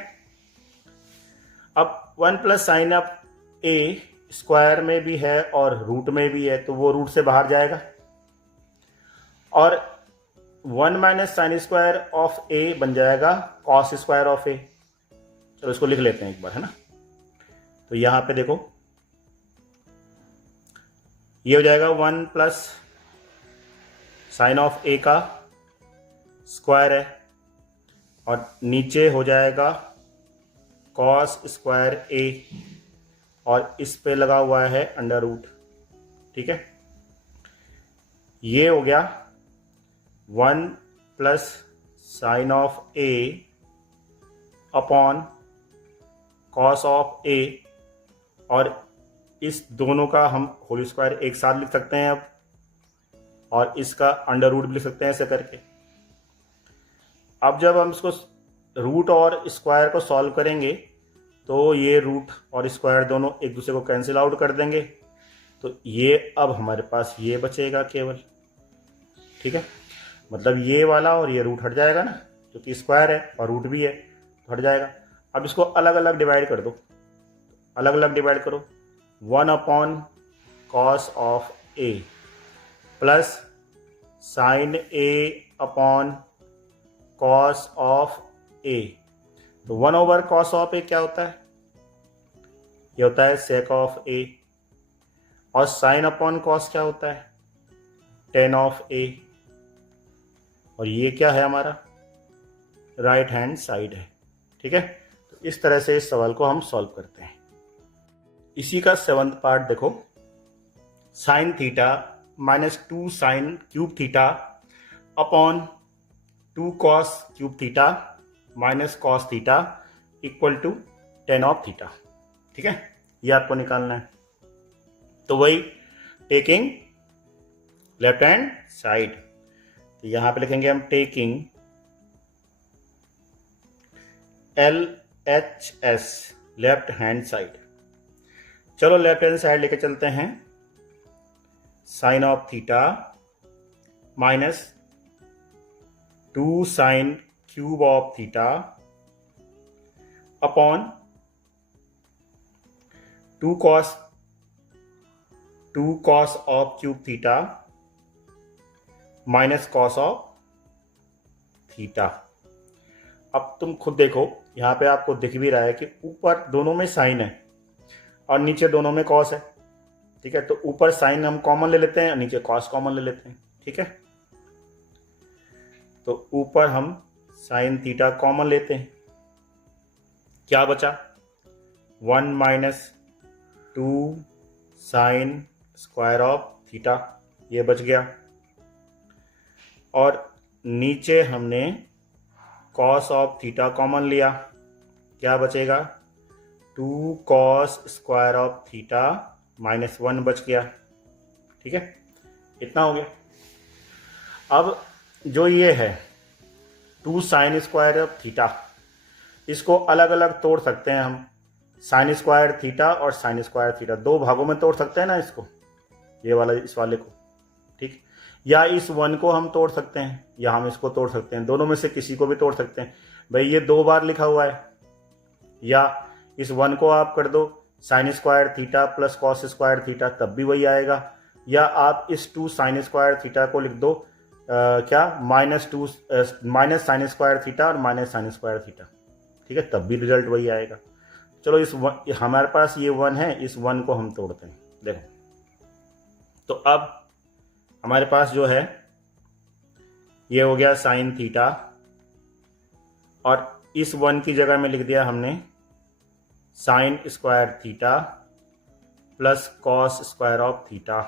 अब 1 plus sign of a square में भी है और रूट में भी है, तो वो रूट से बाहर जाएगा। और 1 minus sine square of a बन जाएगा कॉस स्क्वायर ऑफ a। चलो इसको लिख लेते हैं एक बार, है ना। तो यहां पे देखो, ये हो जाएगा 1 प्लस साइन ऑफ ए का स्क्वायर है, और नीचे हो जाएगा कॉस स्क्वायर ए, और इस पे लगा हुआ है अंडर रूट। ठीक है, ये हो गया 1 plus sign of A upon cos of ए, और इस दोनों का हम होल स्क्वायर एक साथ लिख सकते हैं अब, और इसका अंडर रूट भी लिख सकते हैं ऐसे करके। अब जब हम इसको रूट और स्क्वायर को सॉल्व करेंगे तो ये रूट और स्क्वायर दोनों एक दूसरे को कैंसिल आउट कर देंगे, तो ये अब हमारे पास ये बचेगा केवल। ठीक है, मतलब ये वाला और ये रूट हट जाएगा ना, क्योंकि स्क्वायर है और रूट भी है तो हट जाएगा। अब इसको अलग अलग डिवाइड कर दो, अलग अलग डिवाइड करो। 1 upon cos of A plus sign a upon cos of ए। तो 1 ओवर कॉस ऑफ ए क्या होता है? ये होता है सेक ऑफ ए। और साइन अपॉन कॉस क्या होता है? टेन ऑफ ए। और ये क्या है हमारा? राइट हैंड साइड है। ठीक है, तो इस तरह से इस सवाल को हम सॉल्व करते हैं। इसी का 7th पार्ट देखो, sine theta minus 2 sine cube theta upon 2 cos cube theta minus cos theta equal to tan of theta. ठीक है, ये आपको निकालना है। तो वही टेकिंग लेफ्ट हैंड साइड, तो यहां पे लिखेंगे हम taking LHS left hand side. चलो लेफ्ट हैंड साइड लेके चलते हैं। Sine of theta minus 2 sine cube of theta upon 2 cos of cube theta minus cos of theta. अब तुम खुद देखो, यहाँ पे आपको दिख भी रहा है कि ऊपर दोनों में साइन है और नीचे दोनों में कॉस है। ठीक है, तो ऊपर साइन हम कॉमन ले लेते हैं और नीचे कॉस कॉमन ले लेते हैं। ठीक है, तो ऊपर हम साइन थीटा कॉमन लेते हैं, क्या बचा 1 minus 2 sign square of theta, ये बच गया। और नीचे हमने कॉस ऑफ थीटा कॉमन लिया, क्या बचेगा 2 cos square of theta minus 1 बच गया। ठीक है, इतना हो गया। अब जो ये है 2 साइन स्क्वायर ऑफ थीटा, इसको अलग अलग तोड़ सकते हैं हम, साइन स्क्वायर थीटा और साइन स्क्वायर थीटा दो भागों में तोड़ सकते हैं ना इसको, ये वाला इस वाले को। ठीक, या इस 1 को हम तोड़ सकते हैं या हम इसको तोड़ सकते हैं, दोनों में से किसी को भी तोड़ सकते हैं। भाई ये 2 बार लिखा हुआ है, या इस 1 को आप कर दो sign square theta plus cos square theta, तब भी वही आएगा। या आप इस 2 साइन स्क्वायर थीटा को लिख दो क्या -2 माइनस साइन स्क्वायर थीटा और माइनस साइन स्क्वायर थीटा। ठीक है, तब भी रिजल्ट वही आएगा। चलो हमारे पास ये 1 है, इस 1 को हम तोड़ते हैं। देखो, तो अब हमारे पास जो है ये हो गया साइन थीटा, और इस 1 की जगह में लिख दिया हमने sign square theta plus cos square of theta,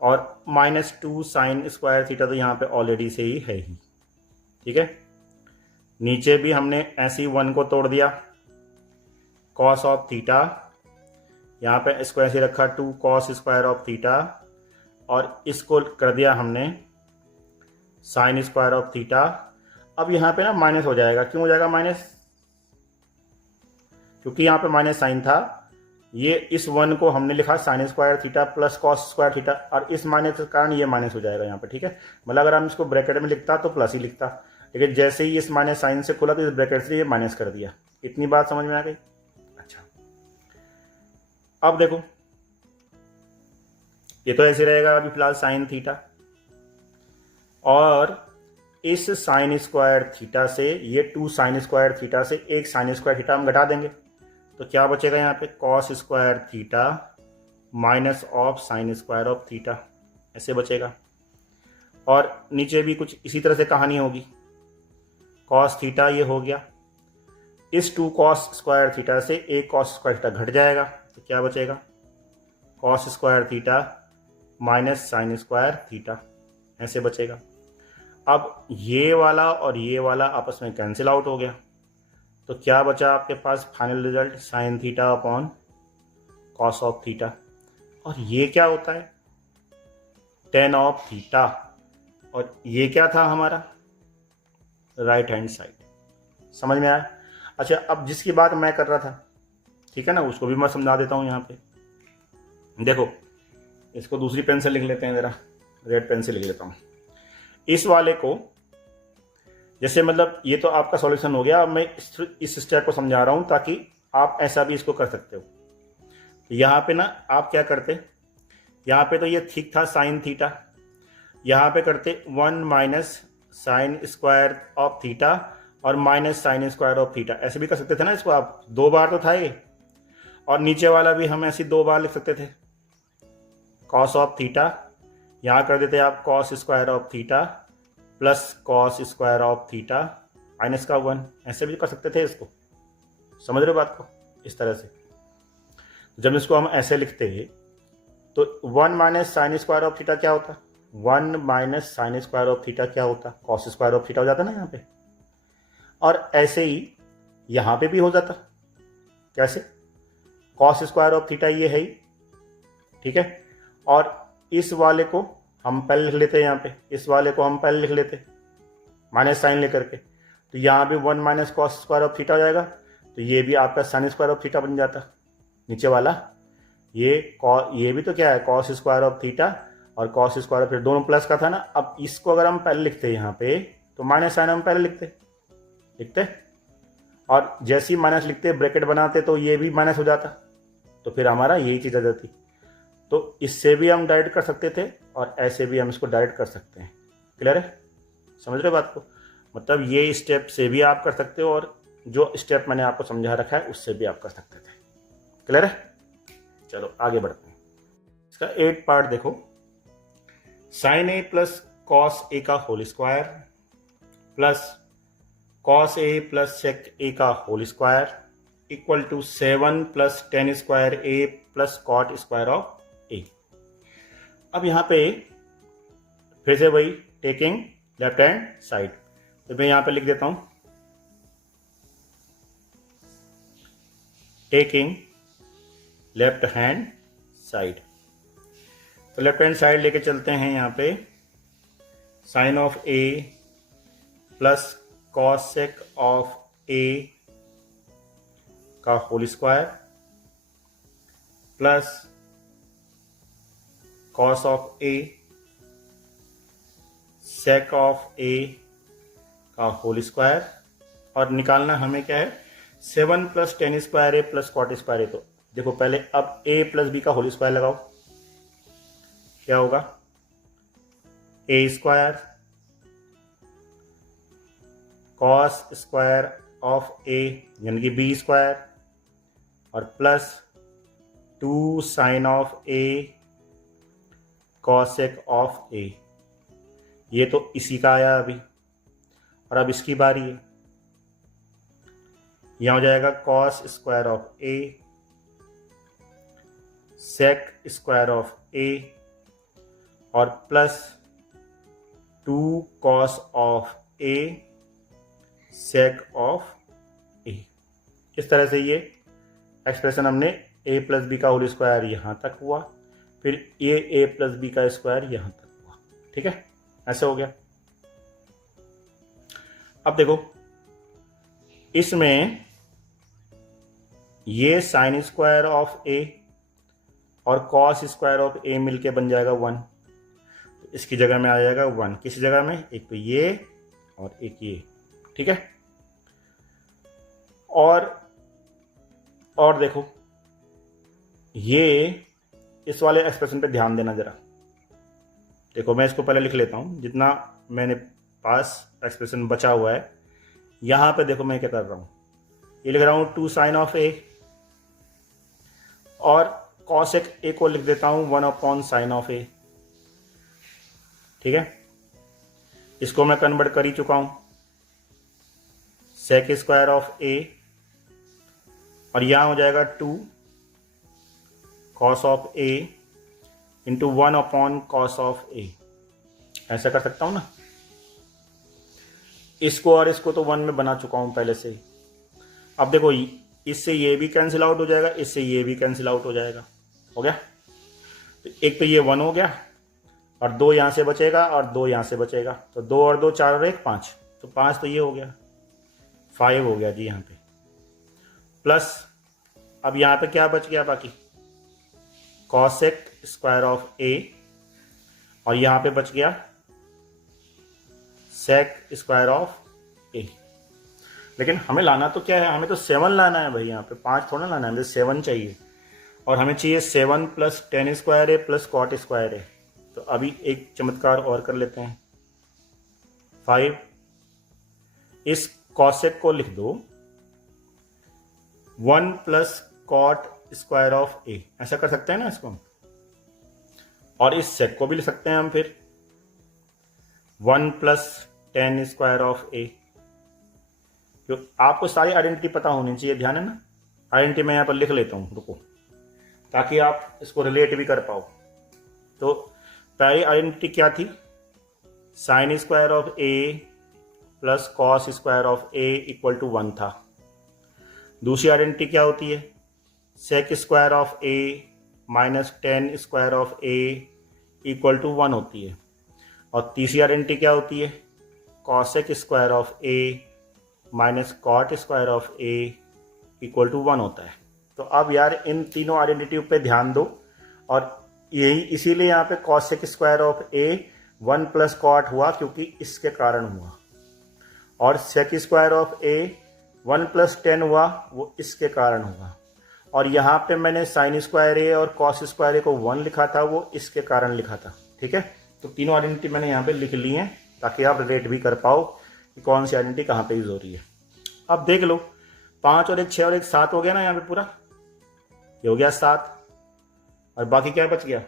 और -2 साइन स्क्वायर थीटा तो यहाँ पे ऑलरेडी से ही है ही। ठीक है, नीचे भी हमने ऐसे ही 1 को तोड़ दिया, कॉस ऑफ थीटा, यहाँ पे इसको ऐसे रखा 2 कॉस स्क्वायर ऑफ थीटा, और इसको कर दिया हमने साइन स्क्वायर ऑफ थीटा। अब यहाँ पे ना माइनस हो जाएगा, क्यों हो जाएगा माइनस, क्योंकि यहाँ पे माइनस साइन था। ये इस 1 को हमने लिखा sign square theta plus cos square theta, और इस माइनस के कारण ये माइनस हो जाएगा यहाँ पे। ठीक है, मतलब अगर हम इसको ब्रैकेट में लिखता तो प्लस ही लिखता, लेकिन जैसे ही इस माइनस साइन से खुला तो इस ब्रैकेट से ये माइनस कर दिया। इतनी बात समझ में आ गई। अच्छा, अब देखो ये तो ऐसे रहेगा अभी फिलहाल साइन थीटा, और इस साइन स्क्वायर थीटा से ये 2 साइन स्क्वायर थीटा से एक साइन स्क्वायर थीटा हम घटा देंगे, तो क्या बचेगा यहाँ पे cos square theta minus of sine square of theta, ऐसे बचेगा। और नीचे भी कुछ इसी तरह से कहानी होगी, कॉस थीटा ये हो गया, इस 2 कॉस स्क्वायर थीटा से एक कॉस स्क्वायर थीटा घट जाएगा, तो क्या बचेगा cos square theta minus sine square theta, ऐसे बचेगा। अब ये वाला और ये वाला आपस में कैंसिल आउट हो गया, तो क्या बचा आपके पास final result sine theta upon cos of theta. और ये क्या होता है टेन ऑफ थीटा, और ये क्या था हमारा राइट हैंड साइड। समझ में आया। अच्छा, अब जिसकी बात मैं कर रहा था, ठीक है ना, उसको भी मैं समझा देता हूँ। यहाँ पे देखो, इसको दूसरी पेन से लिख लेते हैं, ज़रा रेड पेन से लिख लेता हूँ। इस वाले को जैसे, मतलब ये तो आपका सॉल्यूशन हो गया। अब मैं इस स्टेप को समझा रहा हूँ ताकि आप ऐसा भी इसको कर सकते हो। तो यहाँ पे ना आप क्या करते, यहाँ पे तो ये ठीक था साइन थीटा, यहाँ पे करते 1 minus sine square of theta और minus sine square of theta, ऐसे भी कर सकते थे ना इसको आप। 2 बार तो था ये, और नीचे वाला भी हम ऐसे 2 बार लिख सकते थे, कॉस ऑफ थीटा, यहाँ कर देते आप cos square of theta plus cos square of theta minus का 1, ऐसे भी कर सकते थे इसको। समझ रहे हो बात को, इस तरह से। जब इसको हम ऐसे लिखते हैं तो 1 minus sine square of theta क्या होता, 1 minus sine square of theta क्या होता, कॉस स्क्वायर ऑफ थीटा हो जाता ना यहाँ पे। और ऐसे ही यहाँ पे भी हो जाता, कैसे, कॉस स्क्वायर ऑफ थीटा ये है ही, ठीक है। और इस वाले को हम पहले लिख लेते हैं, यहाँ पे इस वाले को हम पहले लिख लेते माइनस साइन लेकर के, तो यहाँ भी 1 minus cos square of theta हो जाएगा, तो ये भी आपका साइन स्क्वायर ऑफ थीटा बन जाता। नीचे वाला ये भी तो क्या है कॉस स्क्वायर ऑफ थीटा, और कॉस स्क्वायर ऑफ थीटा दोनों प्लस का था ना। अब इसको अगर हम पहले लिखते हैं यहाँ पे, तो माइनस साइन हम पहले लिखते, और जैसे ही माइनस लिखते ब्रैकेट बनाते तो ये भी माइनस हो जाता, तो फिर हमारा यही चीज़ आ जाती। तो इससे भी हम डायरेक्ट कर सकते थे और ऐसे भी हम इसको डायरेक्ट कर सकते हैं। क्लियर है, समझ रहे बात को। मतलब ये स्टेप से भी आप कर सकते हो और जो स्टेप मैंने आपको समझा रखा है उससे भी आप कर सकते थे। क्लियर है? चलो आगे बढ़ते हैं। इसका 8 पार्ट देखो। Sine A plus cos a का whole square plus cos A plus sec a का whole square equal to 7 plus tan square A plus cot square of ए। अब यहां पे फिर से वही टेकिंग लेफ्ट हैंड साइड, तो मैं यहां पे लिख देता हूं टेकिंग लेफ्ट हैंड साइड। तो लेफ्ट हैंड साइड लेके चलते हैं यहां पे sine of A plus cosec of a का whole square plus cos of a sec of a का होल स्क्वायर, और निकालना हमें क्या है 7 plus tan square A plus cot square a. तो देखो पहले अब ए प्लस बी का होल स्क्वायर लगाओ, क्या होगा a square cos square of ए यानी कि बी स्क्वायर और plus 2 sign of a cosec of ए। ये तो इसी का आया अभी, और अब इसकी बारी है। यहां हो जाएगा cos square of a sec square of ए और plus 2 cos of a sec of ए। इस तरह से ये एक्सप्रेशन हमने ए प्लस बी का होल स्क्वायर यहां तक हुआ, फिर ये ए प्लस बी का स्क्वायर यहां तक हुआ। ठीक है, ऐसे हो गया। अब देखो इसमें ये साइन स्क्वायर ऑफ ए और कॉस स्क्वायर ऑफ ए मिलके बन जाएगा 1। तो इसकी जगह में आ जाएगा 1। किस जगह में? एक तो ये और एक ये। ठीक है, और देखो ये इस वाले एक्सप्रेशन पे ध्यान देना जरा। देखो मैं इसको पहले लिख लेता हूं, जितना मैंने पास एक्सप्रेशन बचा हुआ है। यहां पे देखो मैं क्या कर रहा हूं, ये लिख रहा हूं 2 साइन ऑफ ए और कॉसेक ए को लिख देता हूं 1 अपॉन साइन ऑफ ए। ठीक है, इसको मैं कन्वर्ट कर ही चुका हूं सेक स्क्वायर ऑफ ए, और यहां हो जाएगा 2 cos of A into 1 upon cos of a. ऐसा कर सकता हूं ना, इसको और इसको तो 1 में बना चुका हूं पहले से। अब देखो इससे ये भी कैंसिल आउट हो जाएगा, इससे ये भी कैंसिल आउट हो जाएगा। हो गया, तो एक तो ये 1 हो गया और 2 यहां से बचेगा और 2 यहां से बचेगा, तो 2 और 2 4 और 1 5, तो 5 तो ये हो गया, 5 हो गया जी यहां पे। प्लस अब यहां पे क्या बच गया बाकी, कॉसेक स्क्वायर ऑफ ए, और यहां पे बच गया सेक स्क्वायर ऑफ ए। लेकिन हमें लाना तो क्या है, हमें तो 7 लाना है भाई, यहाँ पे 5 थोड़ा लाना है, हमें 7 चाहिए, और हमें चाहिए 7 plus tan square A plus cot square a. तो अभी एक चमत्कार और कर लेते हैं, 5 इस कॉसेक को लिख दो 1 plus cot square of a. ऐसा कर सकते हैं ना इसको, और इस सेक को भी लिख सकते हैं हम फिर 1 plus tan square of A. जो आपको सारी आइडेंटिटी पता होनी चाहिए, ध्यान है ना। आइडेंटिटी मैं यहां पर लिख लेता हूं, रुको, ताकि आप इसको रिलेट भी कर पाओ। तो पहली आइडेंटिटी क्या थी, sine square of A plus cos square of A equal to 1 था। दूसरी आइडेंटिटी क्या होती है, sec square of A minus tan square of A equal to 1 होती है। और तीसरी आइडेंटिटी क्या होती है, cosec square of A minus cot square of A equal to 1 होता है। तो अब यार इन तीनों आइडेंटिटी पे ध्यान दो, और यही इसीलिए यहाँ पे cosec square of a 1 plus cot हुआ, क्योंकि इसके कारण हुआ, और sec square of a 1 plus tan हुआ, वो इसके कारण हुआ। और यहाँ पे मैंने साइन स्क्वायर ए और कॉस स्क्वायर ए को 1 लिखा था, वो इसके कारण लिखा था। ठीक है, तो तीनों आइडेंटिटी मैंने यहाँ पे लिख ली हैं, ताकि आप रिलेट भी कर पाओ कि कौन सी आइडेंटिटी कहाँ पे यूज हो रही है। अब देख लो 5 और 1 6 और 1 7 हो गया ना यहाँ पे पूरा, ये हो गया 7, और बाकी क्या बच गया,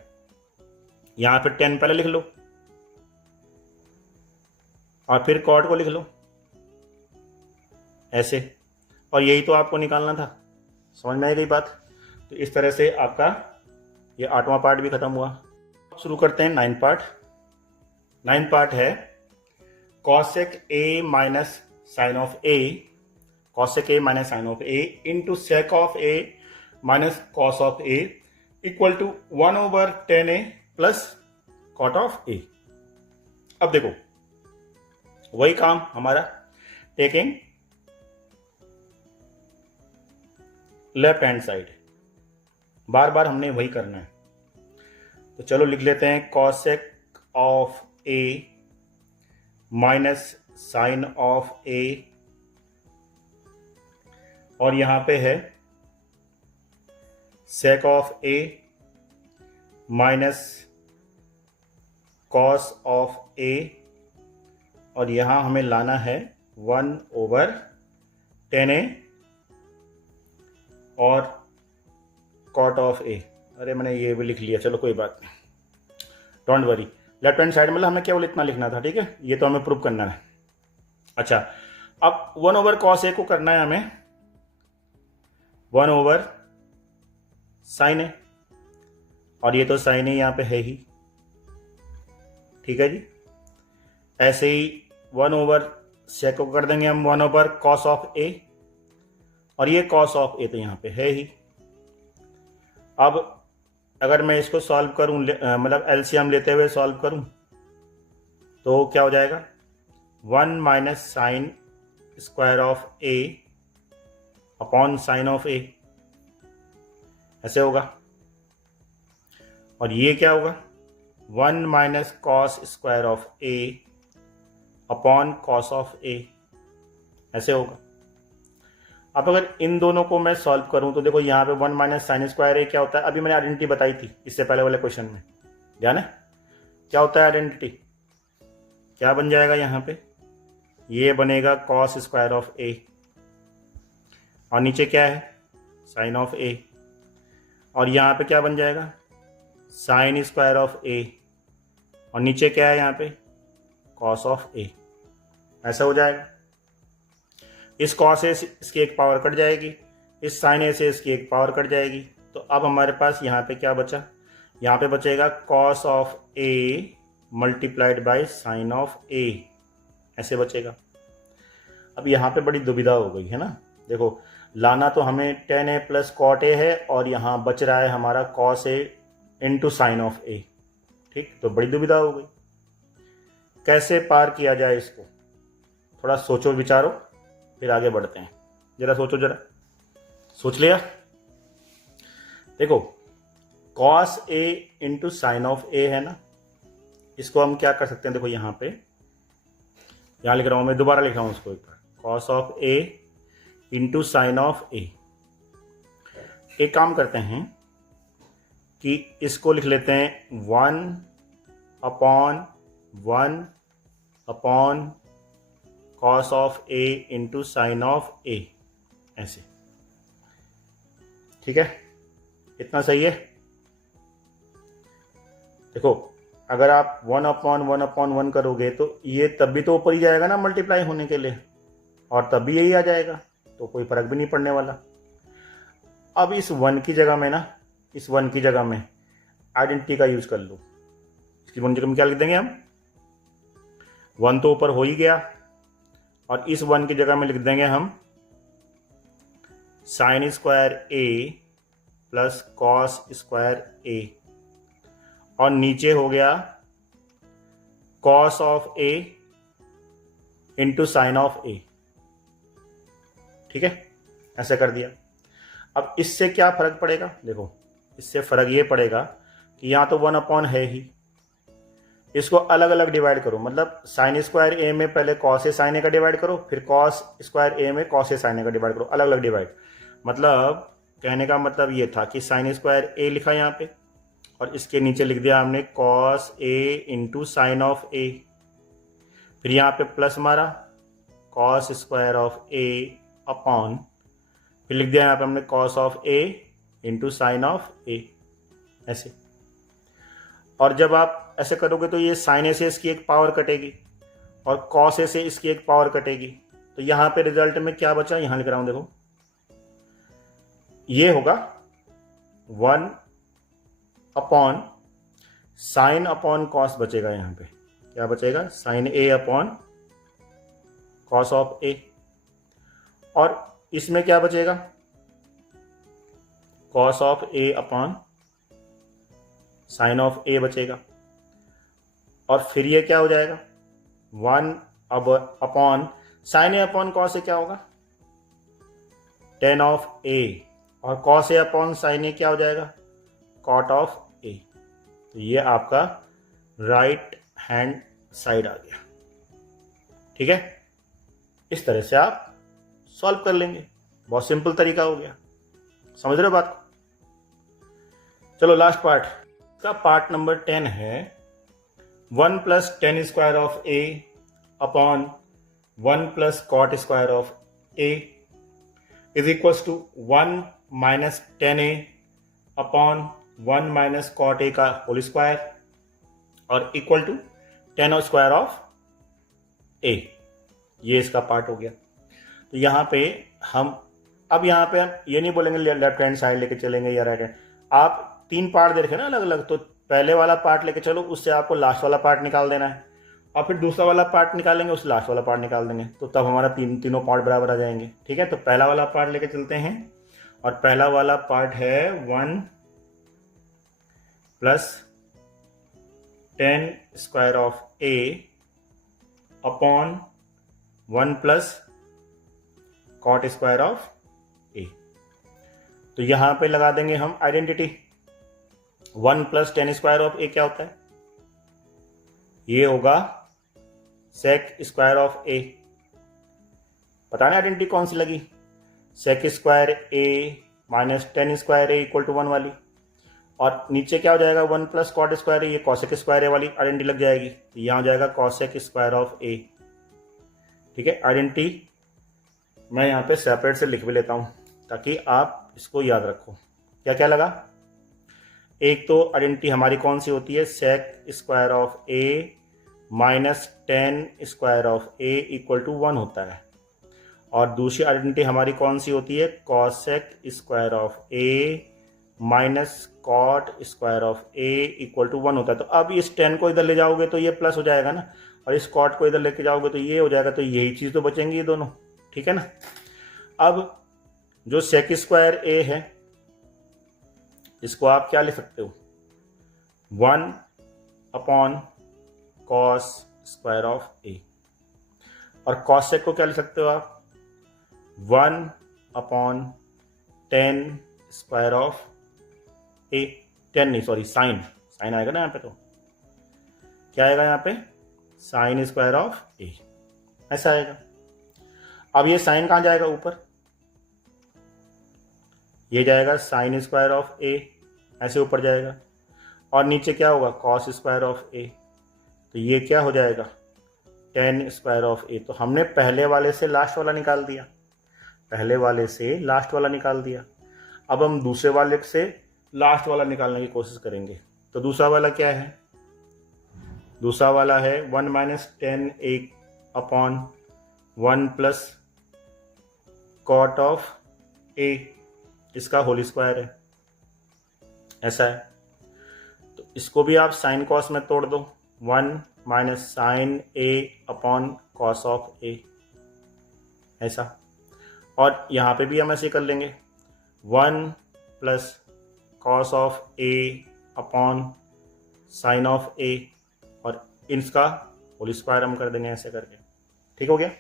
यहाँ पे 10 पहले लिख लो और फिर कॉट को लिख लो ऐसे, और यही तो आपको निकालना था। समझ में आई गई बात? तो इस तरह से आपका ये 8वां पार्ट भी खत्म हुआ। शुरू करते हैं 9 पार्ट। 9 पार्ट है cosec a minus sign of a, cosec a minus sign of a into sec of a minus cos of a equal to 1/10a plus cot of a। अब देखो वही काम हमारा, टेकिंग लेफ्ट हैंड साइड, बार बार हमने वही करना है। तो चलो लिख लेते हैं cosec of a minus sign of a, और यहां पे है sec of a minus cos of a, और यहां हमें लाना है 1/10a और कॉट ऑफ a। अरे मैंने ये भी लिख लिया, चलो कोई बात नहीं, don't worry. Left hand side मतलब हमें केवल इतना लिखना था, ठीक है, ये तो हमें प्रूव करना है। अच्छा, अब 1/cos a को करना है हमें 1/sin a, और ये तो sin a यहां पे है ही, ठीक है जी। ऐसे ही 1/sec को कर देंगे हम 1/cos ऑफ a, और ये cos ऑफ a तो यहां पे है ही। अब अगर मैं इसको सॉल्व करूं, मतलब एलसीएम लेते हुए सॉल्व करूं, तो क्या हो जाएगा 1 minus sine square of a upon sine of a, ऐसे होगा। और ये क्या होगा 1 minus cos square of a upon cos of a, ऐसे होगा। अब अगर इन दोनों को मैं सॉल्व करूं तो देखो यहाँ पे 1 माइनस साइन स्क्वायर a क्या होता है, अभी मैंने आइडेंटिटी बताई थी इससे पहले वाले क्वेश्चन में, ध्यान है क्या होता है आइडेंटिटी, क्या बन जाएगा यहाँ पे, ये बनेगा कॉस स्क्वायर ऑफ a, और नीचे क्या है साइन ऑफ a, और यहाँ पे क्या बन जाएगा साइन स्क्वायर ऑफ a, और नीचे क्या है यहाँ पे कॉस ऑफ a, ऐसा हो जाएगा। इस कॉस से इसकी एक पावर कट जाएगी, इस साइन ए से इसकी एक पावर कट जाएगी, तो अब हमारे पास यहाँ पे क्या बचा, यहाँ पे बचेगा cos of a multiplied by sin of a, ऐसे बचेगा। अब यहाँ पे बड़ी दुविधा हो गई है ना, देखो लाना तो हमें 10a प्लस कॉट a है, और यहाँ बच रहा है हमारा cos a into sine of a, ठीक, तो बड़ी दुविधा हो गई, कैसे पार किया जाए इसको, थोड़ा सोचो विचारो फिर आगे बढ़ते हैं। जरा सोचो, जरा सोच लिया। देखो cos a into sine of a है ना, इसको हम क्या कर सकते हैं, देखो यहाँ पे, यहाँ लिख रहा हूं मैं, दोबारा लिख रहा हूं उसको एक बार, cos of a into sine of a। एक काम करते हैं कि इसको लिख लेते हैं 1/1 cos of a into sine of a, ऐसे, ठीक है, इतना सही है। देखो अगर आप 1/1/1 करोगे तो ये तब भी तो ऊपर ही जाएगा ना मल्टीप्लाई होने के लिए, और तब भी यही आ जाएगा, तो कोई फर्क भी नहीं पड़ने वाला। अब इस 1 की जगह में ना, इस 1 की जगह में आइडेंटिटी का यूज कर लो। इसकी 1 जगह में क्या लिख देंगे हम, 1 तो ऊपर हो ही गया, और इस 1 की जगह में लिख देंगे हम sin square a plus cos square a, और नीचे हो गया cos of a into sine of a, ठीक है, ऐसे कर दिया। अब इससे क्या फर्क पड़ेगा, देखो इससे फर्क ये पड़ेगा कि यहाँ तो 1 है ही, इसको अलग अलग डिवाइड करो, मतलब साइन स्क्वायर a में पहले कॉस ए साइन ए का डिवाइड करो, फिर कॉस स्क्वायर a में कॉस ए साइन ए का डिवाइड करो, अलग अलग डिवाइड। मतलब कहने का मतलब ये था कि साइन स्क्वायर a लिखा यहाँ पे, और इसके नीचे लिख दिया हमने cos a into sine of a, फिर यहाँ पे प्लस मारा cos square of a upon फिर लिख दिया यहाँ पे हमने cos of A into sine of ए, ऐसे। और जब आप ऐसे करोगे तो ये साइन ए से इसकी एक पावर कटेगी और कॉस ए से इसकी एक पावर कटेगी, तो यहाँ पे रिजल्ट में क्या बचा, यहाँ लिख रहा हूँ देखो, ये होगा 1 अपॉन साइन अपॉन कॉस बचेगा। यहाँ पे क्या बचेगा, sine a upon cos of ए। और इसमें क्या बचेगा, cos of A upon sign of a बचेगा। और फिर ये क्या हो जाएगा, 1 अब upon sine a upon cos a क्या होगा, tan ऑफ ए, और कॉस ए अपॉन साइन ए क्या हो जाएगा, कॉट ऑफ ए। तो ये आपका राइट हैंड साइड आ गया। ठीक है, इस तरह से आप सॉल्व कर लेंगे। बहुत सिंपल तरीका हो गया, समझ रहे हो बात को। चलो लास्ट पार्ट का, पार्ट नंबर 10 है 1 plus tan square of A upon 1 plus cot square of a is equals to 1 minus tan a upon 1 minus cot a का होल स्क्वायर और equal to tan square of ए। ये इसका part हो गया। तो यहाँ पे हम अब यहाँ पे ये नहीं बोलेंगे लेफ्ट हैंड साइड लेके चलेंगे या राइट हैंड, आप 3 पार्ट दे रखे ना अलग अलग, तो पहले वाला पार्ट लेके चलो, उससे आपको लास्ट वाला पार्ट निकाल देना है, और फिर दूसरा वाला पार्ट निकालेंगे, उससे लास्ट वाला पार्ट निकाल देंगे, तो तब हमारा तीनों पार्ट बराबर आ जाएंगे। ठीक है, तो पहला वाला पार्ट लेके चलते हैं, और पहला वाला पार्ट है 1 plus tan square of A upon 1 plus cot square of ए। तो यहां पे लगा देंगे हम identity, 1 plus tan square of a क्या होता है, ये होगा सेक स्क्वायर ऑफ ए। पता नहीं आइडेंटिटी कौन सी लगी, sec square A minus tan square A equal to 1 वाली, और नीचे क्या हो जाएगा 1 प्लस कॉट स्क्वायर ए, ये कॉसेक स्क्वायर ए वाली आइडेंटिटी लग जाएगी, तो यहां हो जाएगा कॉसेक स्क्वायर ऑफ ए। ठीक है, आइडेंटिटी मैं यहाँ पे सेपरेट से लिख भी लेता हूँ ताकि आप इसको याद रखो। क्या क्या लगा, एक तो आइडेंटिटी हमारी कौन सी होती है, sec square of A minus tan square of A equal to 1 होता है, और दूसरी आइडेंटिटी हमारी कौन सी होती है, cosec square of A minus cot square of A equal to 1 होता है। तो अब इस 10 को इधर ले जाओगे तो ये प्लस हो जाएगा ना, और इस कॉट को इधर लेके जाओगे तो ये हो जाएगा, तो यही चीज़ तो बचेंगी ये दोनों। ठीक है ना। अब जो सेक स्क्वायर ए है इसको आप क्या लिख सकते हो, 1 अपॉन कॉस स्क्वायर ऑफ ए, और कॉसेक को क्या लिख सकते हो आप, 1 upon ten square of A, ten नहीं सॉरी साइन, साइन आएगा ना यहाँ पे, तो क्या आएगा यहाँ पे, साइन स्क्वायर ऑफ ए, ऐसा आएगा। अब ये साइन कहाँ जाएगा, ऊपर, ये जाएगा साइन स्क्वायर ऑफ ए, ऐसे ऊपर जाएगा, और नीचे क्या होगा, कॉस स्क्वायर ऑफ ए, तो ये क्या हो जाएगा, टेन स्क्वायर ऑफ ए। तो हमने पहले वाले से लास्ट वाला निकाल दिया, पहले वाले से लास्ट वाला निकाल दिया। अब हम दूसरे वाले से लास्ट वाला निकालने की कोशिश करेंगे। तो दूसरा वाला क्या है, दूसरा वाला है 1 minus tan a upon 1 plus cot of a, इसका होल स्क्वायर है, ऐसा है। तो इसको भी आप साइन कॉस में तोड़ दो, 1 minus sign a upon cos of a, ऐसा। और यहाँ पे भी हम ऐसे कर लेंगे, 1 plus cos of A upon sign of ए, और इसका होल स्क्वायर हम कर देंगे ऐसे करके। ठीक हो गया।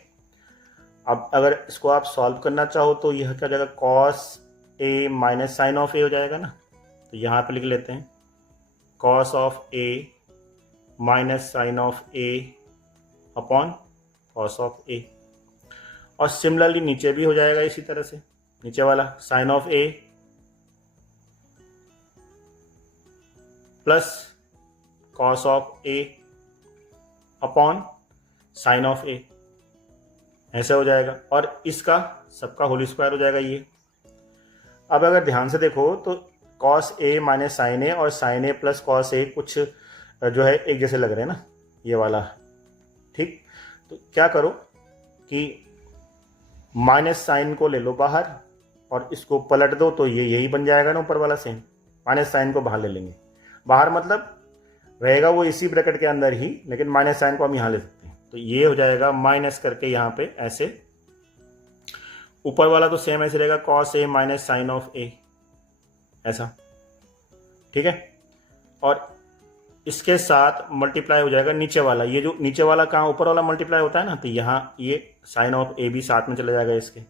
अब अगर इसको आप सॉल्व करना चाहो तो यह क्या हो जाएगा, cos A minus sign of a हो जाएगा ना, तो यहाँ पे लिख लेते हैं cos of A minus sign of A upon cos of ए, और सिमिलरली नीचे भी हो जाएगा इसी तरह से, नीचे वाला sine of A plus cos of A upon sign of ए, ऐसे हो जाएगा, और इसका सबका होल स्क्वायर हो जाएगा ये, अब अगर ध्यान से देखो तो कॉस ए माइनस साइन ए और साइन ए प्लस कॉस ए कुछ जो है एक जैसे लग रहे हैं ना, ये वाला, ठीक। तो क्या करो कि माइनस साइन को ले लो बाहर और इसको पलट दो, तो ये यही बन जाएगा ना ऊपर वाला सेम। माइनस साइन को बाहर ले लेंगे, बाहर मतलब रहेगा वो इसी ब्रैकेट के अंदर ही, लेकिन माइनस साइन को हम यहाँ ले सकते हैं। तो ये हो जाएगा माइनस करके यहाँ पे ऐसे, ऊपर वाला तो सेम ऐसे रहेगा cos A minus sign of a, ऐसा, ठीक है। और इसके साथ मल्टीप्लाई हो जाएगा नीचे वाला, ये जो नीचे वाला कहाँ ऊपर वाला मल्टीप्लाई होता है ना, तो यहाँ ये साइन ऑफ ए भी साथ में चला जाएगा इसके,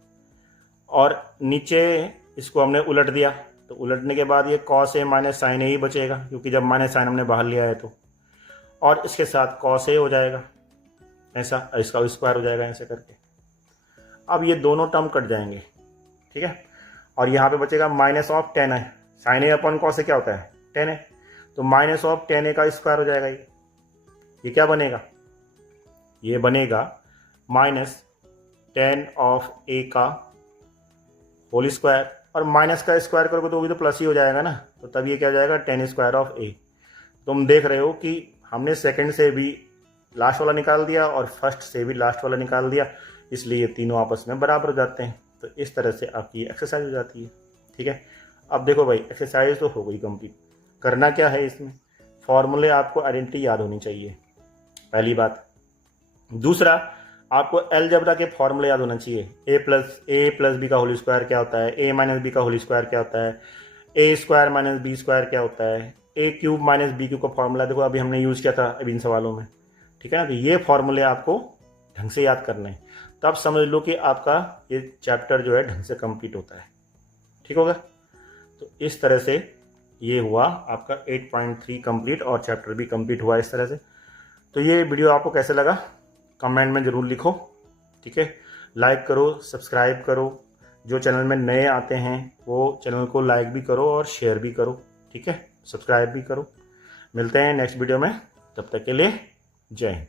और नीचे इसको हमने उलट दिया, तो उलटने के बाद ये कॉस ए माइनस साइन ए ही बचेगा, क्योंकि जब माइनस साइन हमने बाहर लिया है तो, और इसके साथ कॉस ए हो जाएगा ऐसा, इसका स्क्वायर हो जाएगा ऐसे करके। अब ये दोनों टर्म कट जाएंगे, ठीक है। और यहाँ पे बचेगा माइनस ऑफ टेन है, sign a upon cos a क्या होता है, टेन है, तो माइनस ऑफ टेन ए का स्क्वायर हो जाएगा। ये क्या बनेगा, ये बनेगा माइनस टेन ऑफ ए का होल स्क्वायर, और माइनस का स्क्वायर करोगे तो वो भी तो प्लस ही हो जाएगा ना, तो तब ये क्या हो जाएगा टेन स्क्वायर ऑफ ए। तुम देख रहे हो कि हमने सेकंड से भी लास्ट वाला निकाल दिया और फर्स्ट से भी लास्ट वाला निकाल दिया, इसलिए ये तीनों आपस में बराबर हो जाते हैं। तो इस तरह से आपकी एक्सरसाइज हो जाती है, ठीक है। अब देखो भाई, एक्सरसाइज तो हो गई कंप्लीट। करना क्या है इसमें, फॉर्मूले आपको आइडेंटिटी याद होनी चाहिए, पहली बात। दूसरा, आपको अलजेब्रा के फॉर्मूले याद होना चाहिए। ए प्लस बी का होल स्क्वायर क्या होता है, ए माइनस बी का होल स्क्वायर क्या होता है, ए स्क्वायर माइनस बी स्क्वायर क्या होता है, a cube minus B cube का फॉर्मूला देखो अभी हमने यूज़ किया था अभी इन सवालों में, ठीक है ना। तो ये फॉर्मूले आपको ढंग से याद करने हैं, तब समझ लो कि आपका ये चैप्टर जो है ढंग से कंप्लीट होता है, ठीक होगा। तो इस तरह से ये हुआ आपका 8.3 कंप्लीट, और चैप्टर भी कंप्लीट हुआ इस तरह से। तो ये वीडियो आपको कैसे लगा कमेंट में ज़रूर लिखो, ठीक है। लाइक करो, सब्सक्राइब करो, जो चैनल में नए आते हैं वो चैनल को लाइक भी करो और शेयर भी करो, ठीक है, सब्सक्राइब भी करो। मिलते हैं नेक्स्ट वीडियो में, तब तक के लिए जय हिंद।